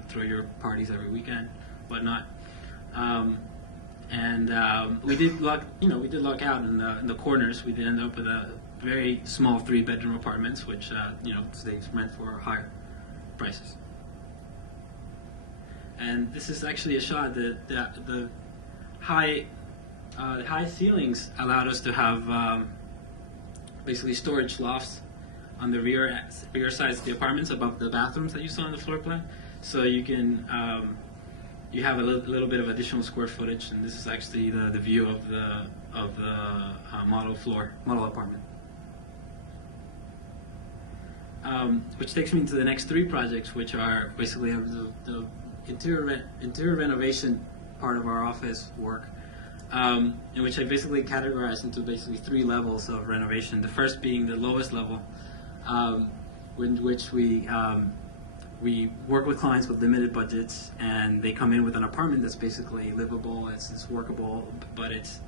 throw your parties every weekend, whatnot. We did luck out in the corners. We did end up with a very small 3-bedroom apartments, which they rent for higher prices. And this is actually a shot that the high ceilings allowed us to have basically storage lofts on the rear sides of the apartments above the bathrooms that you saw on the floor plan. So you can you have a little bit of additional square footage, and this is actually the view of the model apartment. Which takes me to the next 3 projects, which are basically the interior renovation part of our office work, in which I basically categorized into basically 3 levels of renovation. The first being the lowest level, in which we we work with clients with limited budgets, and they come in with an apartment that's basically livable, it's workable, but it's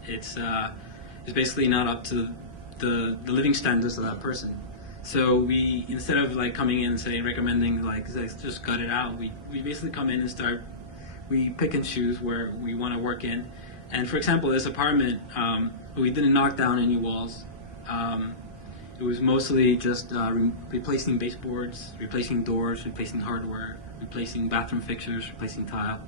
basically not up to the living standards of that person. So we, instead of like coming in and saying, recommending like just gut it out, we basically come in and we pick and choose where we want to work in. And for example, this apartment, we didn't knock down any walls. It was mostly just replacing baseboards, replacing doors, replacing hardware, replacing bathroom fixtures, replacing tile.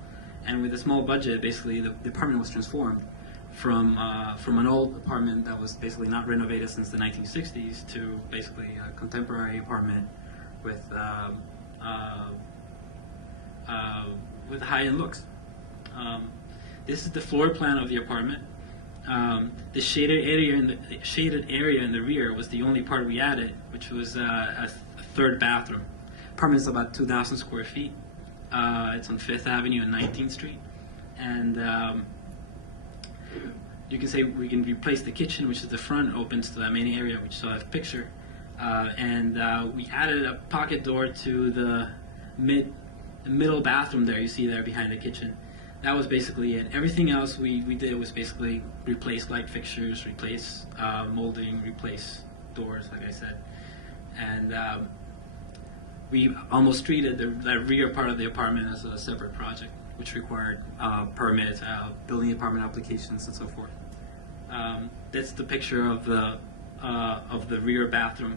And with a small budget, basically the apartment was transformed from an old apartment that was basically not renovated since the 1960s to basically a contemporary apartment with high-end looks. This is the floor plan of the apartment. The shaded area in the rear was the only part we added, which was a third bathroom. Apartment is about 2,000 square feet. It's on 5th Avenue and 19th Street, and you can say we can replace the kitchen, which is the front, opens to that main area, which you saw that picture, and we added a pocket door to the middle bathroom there. You see there behind the kitchen. That was basically it. Everything else we did was basically replace light fixtures, replace molding, replace doors, like I said. And we almost treated that rear part of the apartment as a separate project, which required permits, building department applications, and so forth. That's the picture of the rear bathroom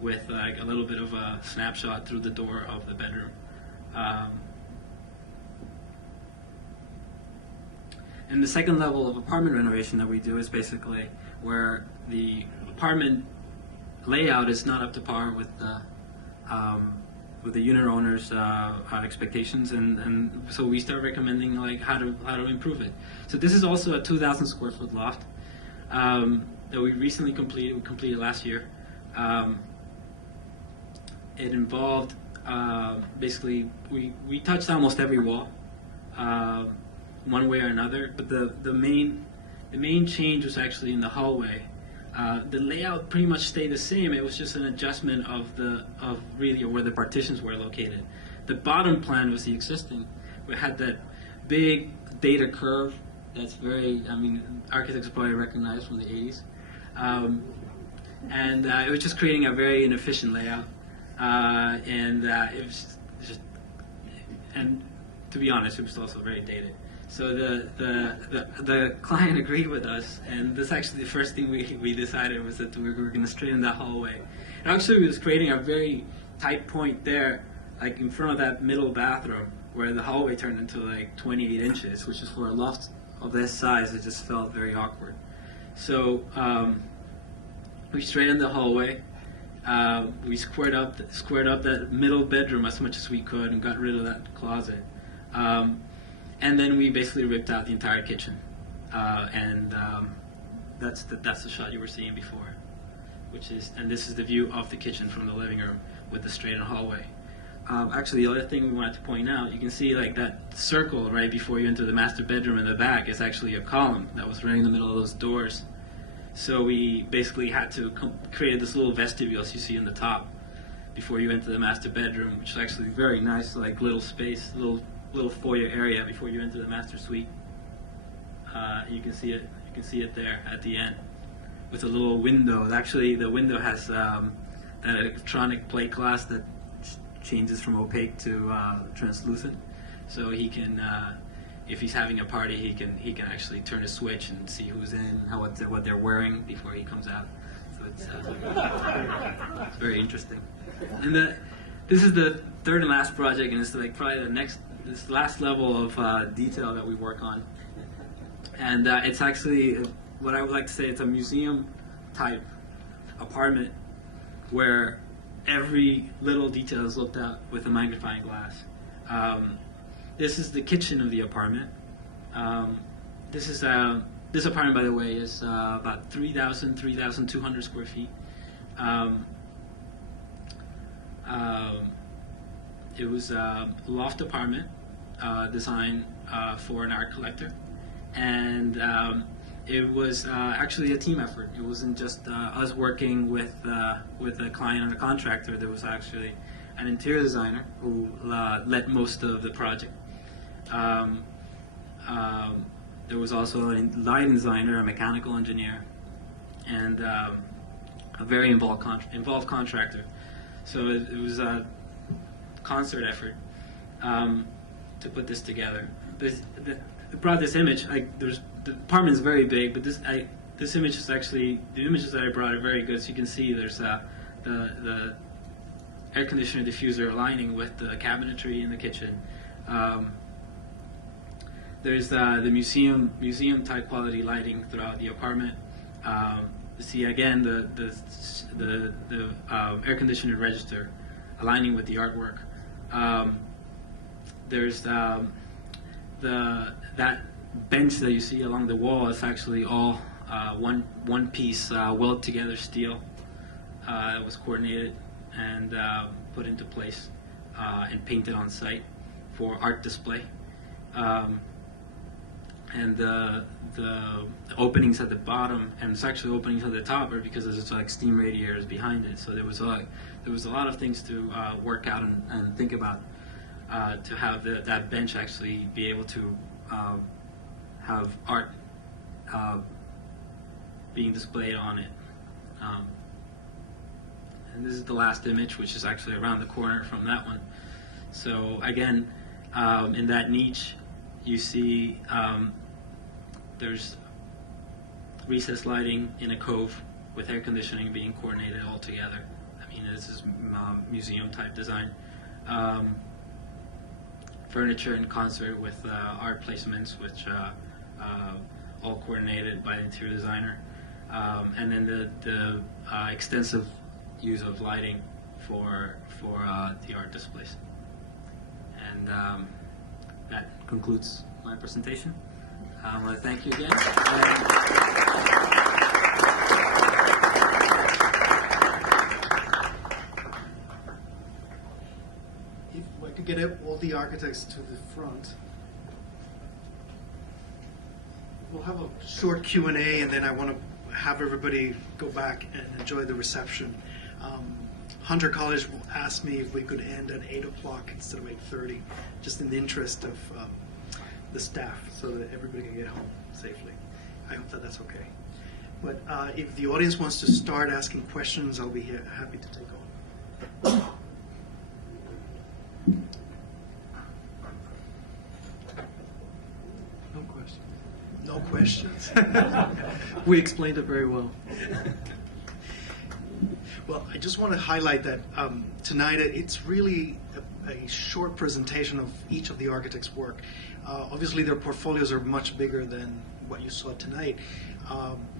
with like a little bit of a snapshot through the door of the bedroom. And the second level of apartment renovation that we do is basically where the apartment layout is not up to par with the unit owner's expectations, and so we start recommending like how to improve it. So this is also a 2,000 square foot loft that we recently completed. We completed last year. It involved basically we touched almost every wall. One way or another, but the main change was actually in the hallway. The layout pretty much stayed the same. It was just an adjustment of really where the partitions were located. The bottom plan was the existing. We had that big data curve that's very, architects probably recognize from the 80s, and it was just creating a very inefficient layout, and it was just, and to be honest, it was also very dated. So the client agreed with us, and this actually the first thing we decided was that we were going to straighten that hallway. And actually, we was creating a very tight point there, like in front of that middle bathroom, where the hallway turned into like 28 inches, which is for a loft of this size. It just felt very awkward. So we straightened the hallway. We squared up that middle bedroom as much as we could and got rid of that closet. And then we basically ripped out the entire kitchen, and that's the shot you were seeing before, and this is the view of the kitchen from the living room with the straightened hallway. Actually, the other thing we wanted to point out, you can see like that circle right before you enter the master bedroom in the back is actually a column that was right in the middle of those doors. So we basically had to create this little vestibule, as you see in the top, before you enter the master bedroom, which is actually very nice, like little space, little foyer area before you enter the master suite. You can see it there at the end with a little window. Actually, the window has that electronic plate glass that changes from opaque to translucent, so he can, if he's having a party, he can actually turn a switch and see who's in, what they're wearing before he comes out. So it's very interesting. And this is the third and last project, and it's like probably this last level of detail that we work on. And it's actually what I would like to say, it's a museum type apartment where every little detail is looked at with a magnifying glass. This is the kitchen of the apartment. This apartment, by the way, is about 3,200 square feet. It was a loft apartment designed for an art collector, and it was actually a team effort. It wasn't just us working with a client and a contractor. There was actually an interior designer who led most of the project. There was also a lighting designer, a mechanical engineer, and a very involved contractor. So it was a concert effort to put this together. Brought this image. The apartment is very big, but this image is actually, the images that I brought are very good. So you can see there's the air conditioner diffuser aligning with the cabinetry in the kitchen. There's the museum type quality lighting throughout the apartment. You see again the air conditioner register aligning with the artwork. There's that bench that you see along the wall is actually all one piece weld together steel. It was coordinated and put into place and painted on site for art display. And the openings at the bottom, and it's actually openings at the top, are because there's like steam radiators behind it. So there was a lot of things to work out and think about to have that bench actually be able to have art being displayed on it. And this is the last image, which is actually around the corner from that one. So again, in that niche, you see there's recessed lighting in a cove with air conditioning being coordinated all together. I mean, this is museum type design. Furniture in concert with art placements, which all coordinated by the interior designer. And then the extensive use of lighting for the art displays. And that concludes my presentation. I want to thank you again. If I could get all the architects to the front. We'll have a short Q&A, and then I want to have everybody go back and enjoy the reception. Hunter College asked me if we could end at 8 o'clock instead of 8:30, just in the interest of the staff, so that everybody can get home safely. I hope that that's okay. But if the audience wants to start asking questions, I'll be happy to take on. No questions. No questions. We explained it very well. Well, I just want to highlight that tonight it's really a short presentation of each of the architects' work. Obviously, their portfolios are much bigger than what you saw tonight.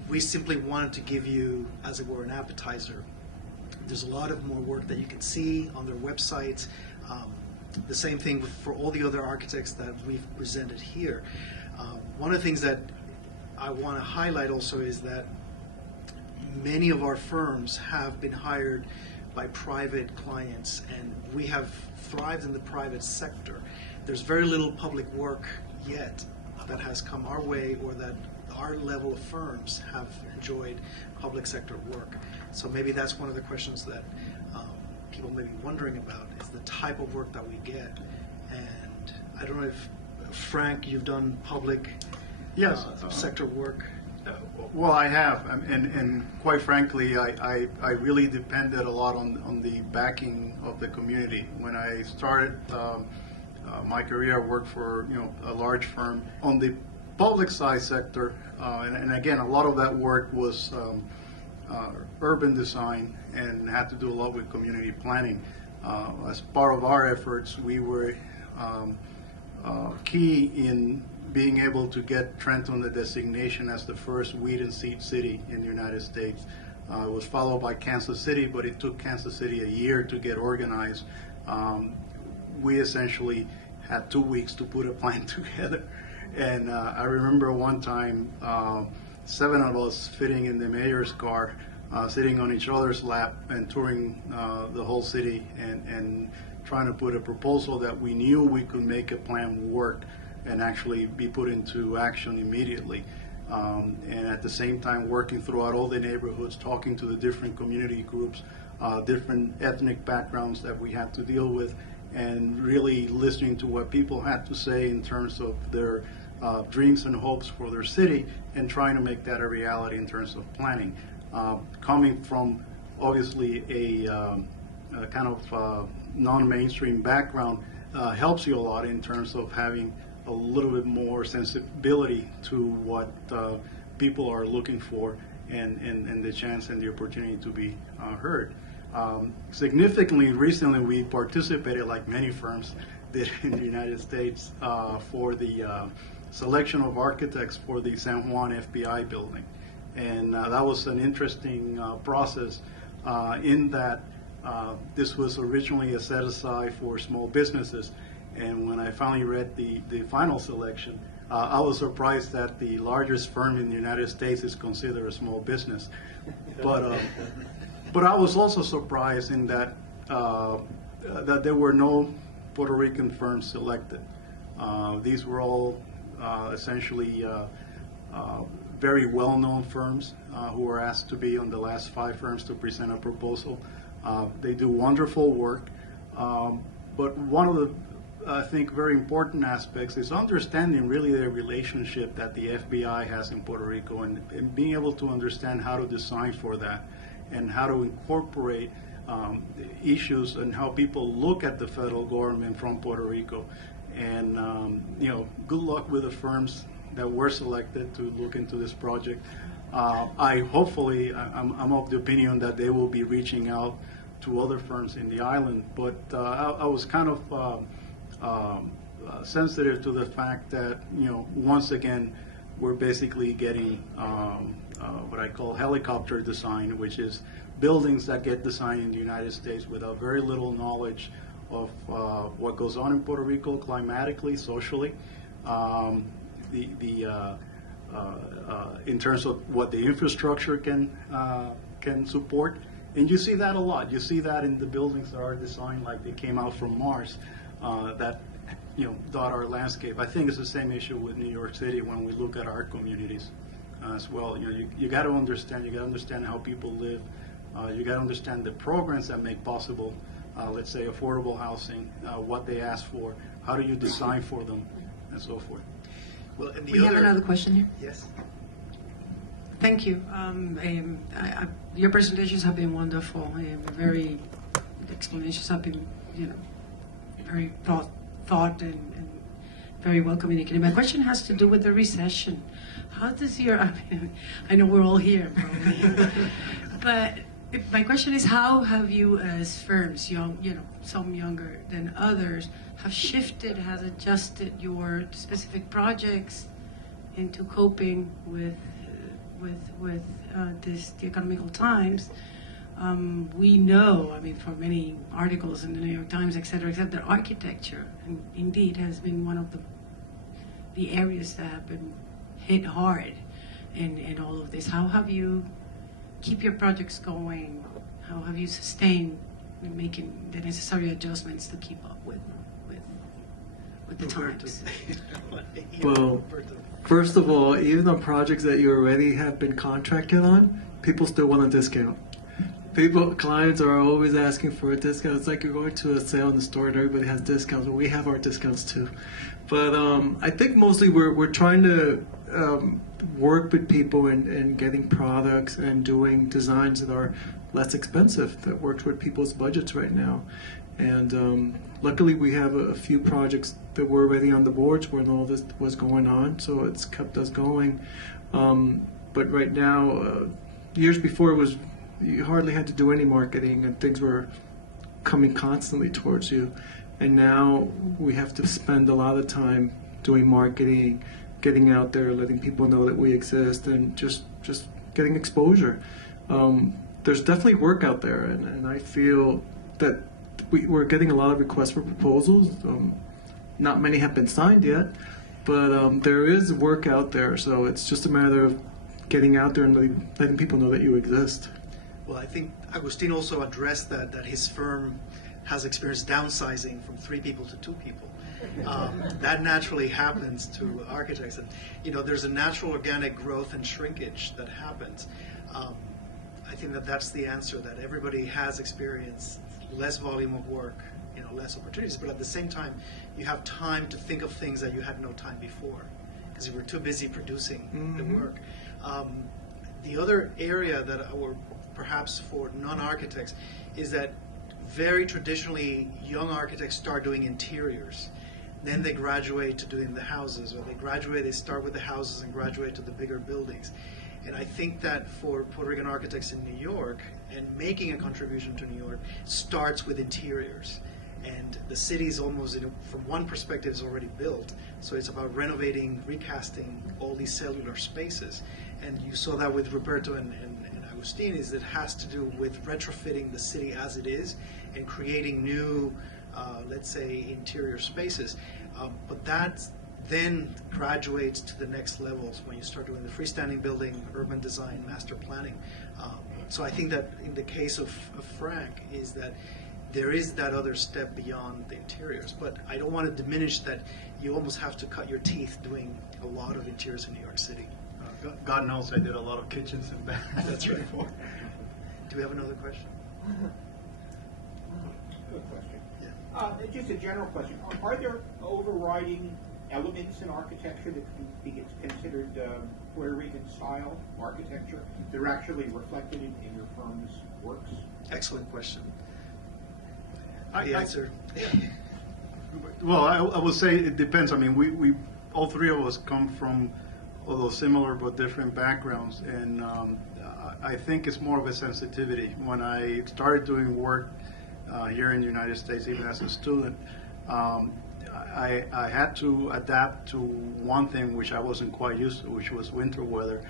We simply wanted to give you, as it were, an appetizer. There's a lot of more work that you can see on their websites. The same thing for all the other architects that we've presented here. One of the things that I want to highlight also is that many of our firms have been hired by private clients, and we have thrived in the private sector. There's very little public work yet that has come our way, or that our level of firms have enjoyed public sector work. So maybe that's one of the questions that people may be wondering about, is the type of work that we get. And I don't know if, Frank, you've done public Yes. sector work. Well, I have, and quite frankly, I really depended a lot on the backing of the community. When I started my career, I worked for a large firm on the public side sector, and again, a lot of that work was urban design and had to do a lot with community planning. As part of our efforts, we were key in being able to get Trenton the designation as the first weed and seed city in the United States. It was followed by Kansas City, but it took Kansas City a year to get organized. We essentially had 2 weeks to put a plan together. And I remember one time, 7 of us fitting in the mayor's car, sitting on each other's lap and touring the whole city and trying to put a proposal that we knew we could make a plan work and actually be put into action immediately. and at the same time working throughout all the neighborhoods, talking to the different community groups, different ethnic backgrounds that we had to deal with, and really listening to what people had to say in terms of their dreams and hopes for their city, and trying to make that a reality in terms of planning. Coming from obviously a kind of non-mainstream background helps you a lot in terms of having a little bit more sensibility to what people are looking for, and the chance and the opportunity to be heard. Significantly, recently we participated, like many firms did in the United States, for the selection of architects for the San Juan FBI building. And that was an interesting process in that this was originally a set aside for small businesses. And when I finally read the final selection, I was surprised that the largest firm in the United States is considered a small business. But I was also surprised in that that there were no Puerto Rican firms selected. These were all essentially very well-known firms who were asked to be on the last 5 firms to present a proposal. They do wonderful work, but one of the, I think, very important aspects is understanding really the relationship that the FBI has in Puerto Rico, and being able to understand how to design for that, and how to incorporate issues and how people look at the federal government from Puerto Rico. And good luck with the firms that were selected to look into this project. I'm of the opinion that they will be reaching out to other firms in the island, but I was kind of sensitive to the fact that, once again, we're basically getting what I call helicopter design, which is buildings that get designed in the United States without very little knowledge of what goes on in Puerto Rico climatically, socially, in terms of what the infrastructure can support. And you see that a lot. You see that in the buildings that are designed like they came out from Mars, that dot our landscape. I think it's the same issue with New York City when we look at our communities as well. You got to understand. You got to understand how people live. You got to understand the programs that make possible, let's say, affordable housing, what they ask for, how do you design for them, and so forth. Well, and We have another question here. Yes. Thank you. Your presentations have been wonderful. The explanations have been, very thought and very well communicated. My question has to do with the recession. How does I know we're all here, probably, but my question is, how have you, as firms, some younger than others, have shifted, has adjusted your specific projects into coping with the economical times? We know, for many articles in the New York Times, et cetera, that architecture, indeed, has been one of the areas that have been hit hard in all of this. How have you keep your projects going? How have you sustained making the necessary adjustments to keep up with the times? Well, first of all, even on projects that you already have been contracted on, people still want a discount. Clients are always asking for a discount. It's like you're going to a sale in the store and everybody has discounts. Well, we have our discounts too. But I think mostly we're trying to work with people in getting products and doing designs that are less expensive, that works with people's budgets right now. And luckily we have a few projects that were already on the boards when all this was going on, so it's kept us going. But right now, years before, you hardly had to do any marketing and things were coming constantly towards you. And now we have to spend a lot of time doing marketing, getting out there, letting people know that we exist, and just getting exposure. There's definitely work out there, and I feel that we're getting a lot of requests for proposals. Not many have been signed yet, but there is work out there, so it's just a matter of getting out there and letting people know that you exist. Well, I think Agustin also addressed that his firm has experienced downsizing from 3 people to 2 people. That naturally happens to architects, and there's a natural organic growth and shrinkage that happens. I think that's the answer, that everybody has experienced less volume of work, less opportunities, but at the same time, you have time to think of things that you had no time before because you were too busy producing the work. The other area that, or perhaps for non-architects, is that very traditionally young architects start doing interiors. Then they graduate to doing the houses, or they start with the houses and graduate to the bigger buildings. And I think that for Puerto Rican architects in New York, and making a contribution to New York, starts with interiors. And the city is almost, from one perspective, is already built. So it's about renovating, recasting all these cellular spaces. And you saw that with Ruperto and Agustin, is it has to do with retrofitting the city as it is and creating new, let's say, interior spaces. But that then graduates to the next levels when you start doing the freestanding building, urban design, master planning. So I think that in the case of Frank is that there is that other step beyond the interiors. But I don't want to diminish that you almost have to cut your teeth doing a lot of interiors in New York City. God knows I did a lot of kitchens and baths. That's right. Do we have another question? Good question. Yeah. Just a general question. Are there overriding elements in architecture that can be considered Puerto Rican style architecture? They're actually reflected in your firm's works? Excellent question. The answer. Well, I would say it depends. I mean, we all three of us come from, although similar but different backgrounds, and I think it's more of a sensitivity. When I started doing work here in the United States, even as a student, I had to adapt to one thing which I wasn't quite used to, which was winter weather,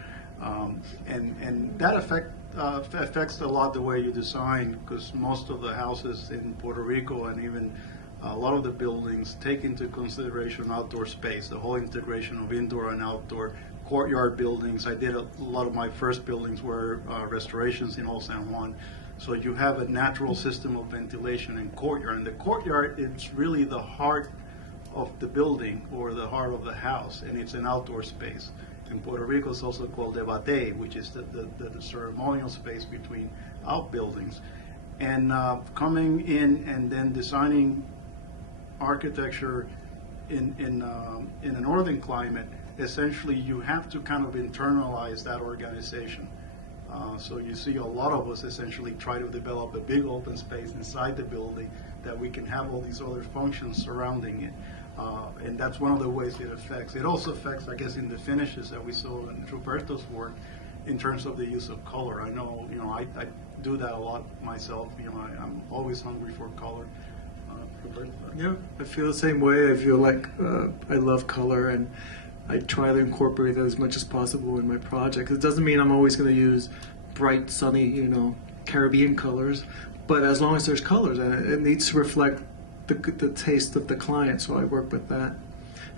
and that affects a lot the way you design, because most of the houses in Puerto Rico and even a lot of the buildings take into consideration outdoor space, the whole integration of indoor and outdoor courtyard buildings. I did a lot of my first buildings were restorations in Old San Juan. So you have a natural system of ventilation in courtyard. And the courtyard is really the heart of the building or the heart of the house, and it's an outdoor space. In Puerto Rico, it's also called debate, which is the ceremonial space between outbuildings. And coming in and then designing architecture in a northern climate, essentially you have to kind of internalize that organization. So you see a lot of us essentially try to develop a big open space inside the building that we can have all these other functions surrounding it. And that's one of the ways it affects. It also affects, I guess, in the finishes that we saw in Ruperto's work in terms of the use of color. I know, I do that a lot myself. I'm always hungry for color. Roberto? Yeah, I feel the same way. I feel like I love color, and I try to incorporate that as much as possible in my project. It doesn't mean I'm always going to use bright, sunny, Caribbean colors, but as long as there's colors, it needs to reflect the taste of the client, so I work with that.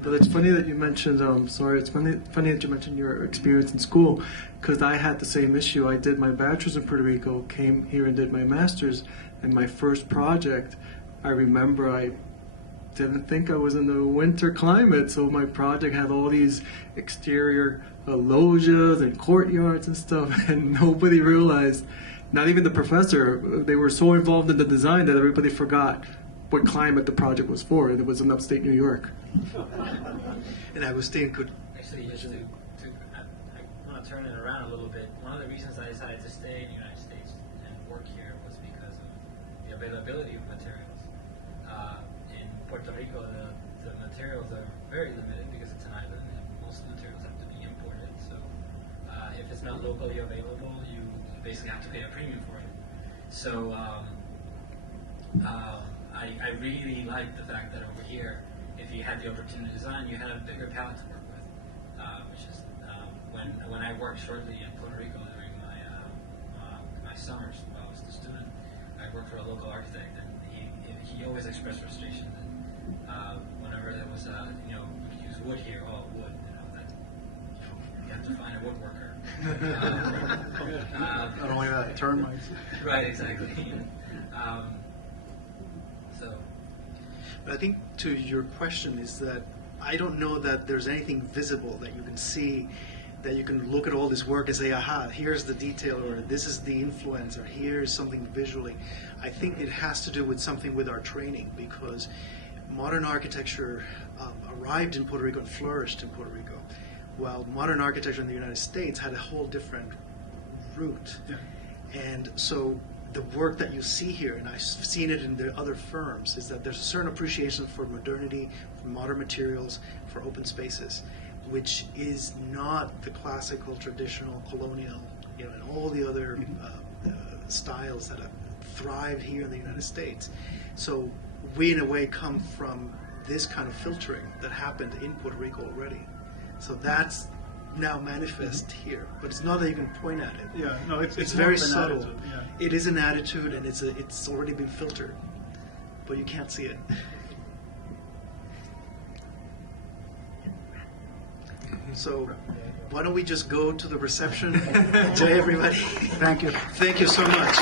But it's funny that you mentioned, it's funny that you mentioned your experience in school, because I had the same issue. I did my bachelor's in Puerto Rico, came here and did my master's, and my first project, I remember I didn't think I was in the winter climate, so my project had all these exterior loggias and courtyards and stuff, and nobody realized, not even the professor, they were so involved in the design that everybody forgot what climate the project was for, and it was in upstate New York. And Agustin could... Actually, just I want to turn it around a little bit. One of the reasons I decided to stay in the United States and work here was because of the availability of materials. In Puerto Rico, the materials are very limited because it's an island, and most of the materials have to be imported. So if it's not locally available, you basically have to pay a premium for it. So I really like the fact that over here, if you had the opportunity to design, you had a bigger palette to work with, which is when I worked shortly in Puerto Rico during my summers while I was a student, I worked for a local architect, and he always expressed frustration that whenever there was we could use wood here, wood, that you have to find a woodworker. Not only that, termites. Right, exactly. So. I think to your question is that I don't know that there's anything visible that you can see, that you can look at all this work and say, aha, here's the detail, or this is the influence, or here's something visually. I think it has to do with something with our training, because modern architecture arrived in Puerto Rico and flourished in Puerto Rico, while modern architecture in the United States had a whole different route. Yeah. And so the work that you see here, and I've seen it in the other firms, is that there's a certain appreciation for modernity, for modern materials, for open spaces, which is not the classical, traditional, colonial, and all the other styles that have thrived here in the United States. So we, in a way, come from this kind of filtering that happened in Puerto Rico already. So that's now manifest here, but it's not that you can point at it. Yeah, no, it's very more of an subtle. attitude, yeah. It is an attitude, and it's already been filtered, but you can't see it. So why don't we just go to the reception? Enjoy, everybody. Thank you. Thank you so much.